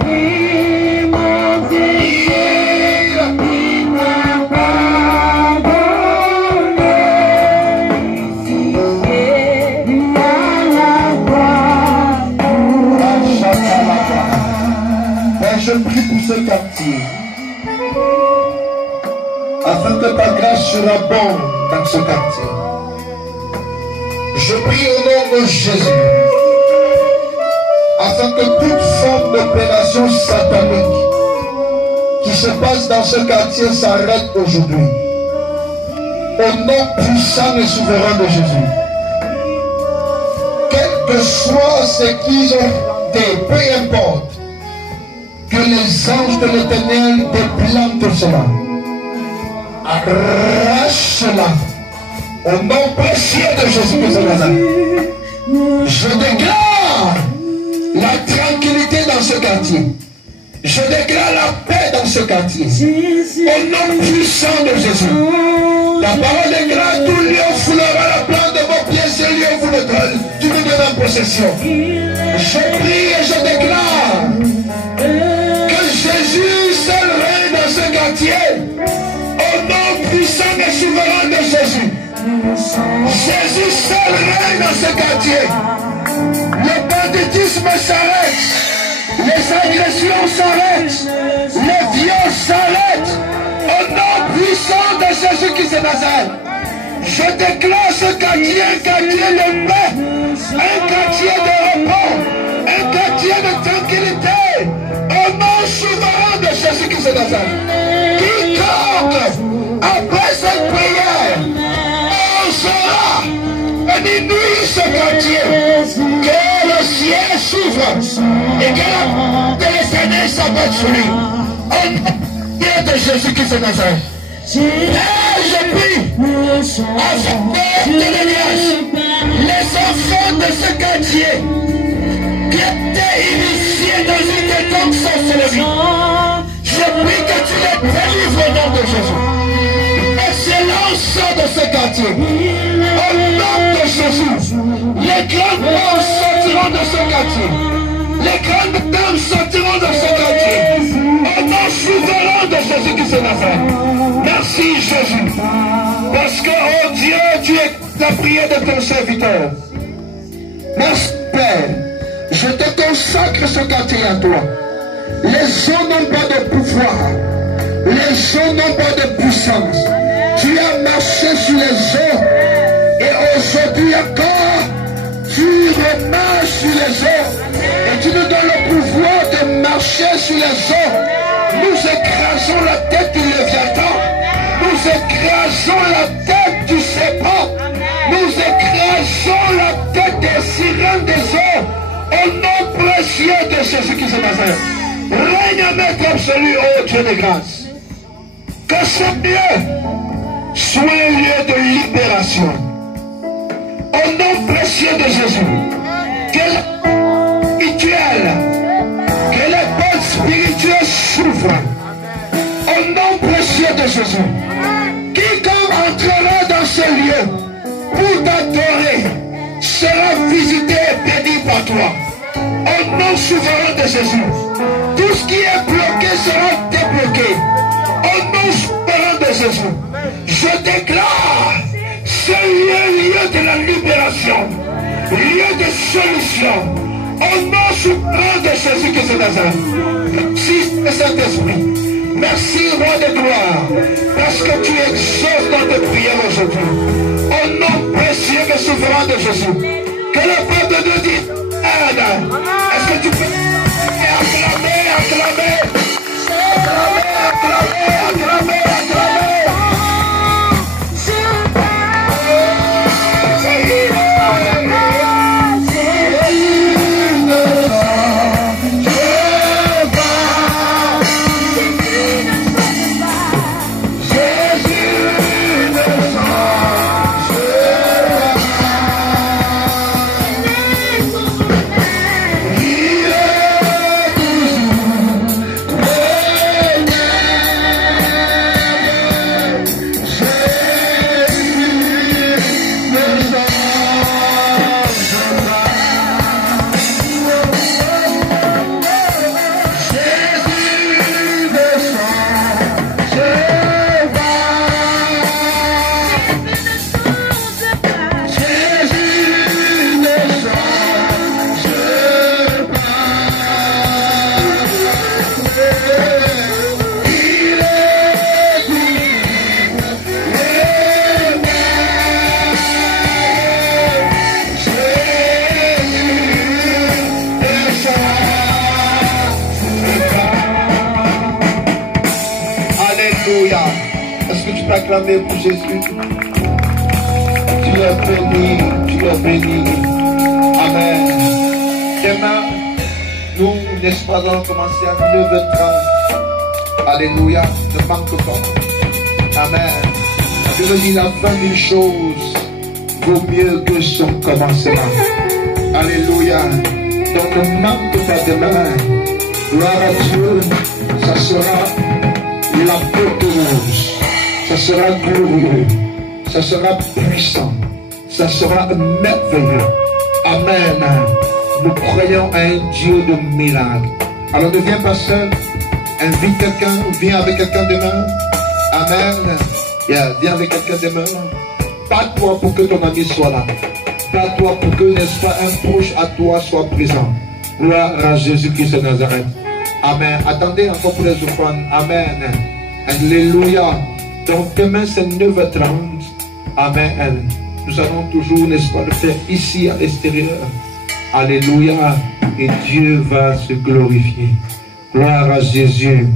pris mon péché, il m'a pardonné. Je prie pour ce quartier, afin que ta grâce surabonde dans ce quartier. Je prie au nom de Jésus, afin que toute forme d'opération satanique qui se passe dans ce quartier s'arrête aujourd'hui. Au nom puissant et souverain de Jésus. Quel que soit ce qu'ils ont fait, peu importe, que les anges de l'Éternel déplantent cela. Arrache cela. Au nom précieux de Jésus de Nazareth. Je déclare la tranquillité dans ce quartier. Je déclare la paix dans ce quartier. Au nom puissant de Jésus. La parole déclare tout lieu foulera la plante de vos pieds, ce lieu vous le donne. Tu me donnes en possession. Je prie et je déclare Jésus seul règne dans ce quartier. Au nom puissant et souverain de Jésus. Jésus seul règne dans ce quartier. Le banditisme s'arrête. Les agressions s'arrêtent. Les viols s'arrêtent. Au nom puissant de Jésus-Christ de Nazareth. Je déclare ce quartier un quartier de paix. Un quartier de repos. Un quartier de tranquillité. Au nom souverain de Jésus-Christ de Nazareth. Quiconque, après cette prière, osera venir nuire ce quartier, que le ciel s'ouvre et que la porte de l'Éternel s'abatte sur lui. Au nom de Jésus-Christ de Nazareth. Et je prie, avec les enfants de ce quartier, qui étaient initiés dans une quelconque sorcellerie. Je prie que tu les délivres au nom de Jésus. Excellence de ce quartier. Au nom de Jésus. Les grandes femmes sortiront de ce quartier. Les grandes dames sortiront de ce quartier. Au nom souverain de Jésus-Christ de Nazareth. Merci Jésus. Parce que, oh Dieu, tu es la prière de ton serviteur. Merci Père. Je te consacre ce quartier à toi. Les eaux n'ont pas de pouvoir. Les eaux n'ont pas de puissance. Tu as marché sur les eaux. Et aujourd'hui encore, tu remarches sur les eaux. Et tu nous donnes le pouvoir de marcher sur les eaux. Nous écrasons la tête du Léviathan. Nous écrasons la tête du serpent. Nous écrasons la tête des sirènes des eaux. Au nom précieux de Jésus-Christ de Nazareth. Règne maître absolu, ô Dieu de grâce. Que ce lieu soit un lieu de libération. Au nom précieux de Jésus. Que les portes spirituelles s'ouvrent. Au nom précieux de Jésus. Quiconque entrera dans ce lieu pour t'adorer sera visité et béni par toi. Au nom souverain de Jésus. Tout ce qui est bloqué sera débloqué. Au nom souverain de Jésus. Je déclare ce lieu de la libération. Lieu de solution. Au nom souverain de Jésus que c'est Nazareth. Merci Saint-Esprit. Merci roi de gloire. Parce que tu exauces dans tes prières aujourd'hui. Au nom précieux et souverain de Jésus. Que le peuple de Dieu aide. Est-ce que tu peux acclamer, acclamer, acclamer, acclamer, acclamer, acclamer. acclamer pour Jésus. Tu es béni, tu es béni. Amen. Demain, nous, n'est-ce pas, allons commencer à 9h30. Alléluia, ne manque pas. Amen. Je me dis, la fin d'une chose vaut mieux que son commencement. Alléluia. Donc ne manque pas demain. Gloire à Dieu. Ça sera la beauté rose. Ça sera glorieux. Ça sera puissant. Ça sera merveilleux. Amen. Nous croyons à un Dieu de miracles. Alors ne viens pas seul. Invite quelqu'un. Viens avec quelqu'un demain. Amen. Yeah, viens avec quelqu'un demain. Pas toi pour que ton ami soit là. Pas toi pour que, n'est-ce pas, un proche à toi soit présent. Gloire à Jésus-Christ de Nazareth. Amen. Attendez encore pour les offrandes. Amen. Alléluia. Donc demain c'est 9h30. Amen. Nous allons toujours, n'est-ce pas, le faire ici à l'extérieur. Alléluia. Et Dieu va se glorifier. Gloire à Jésus.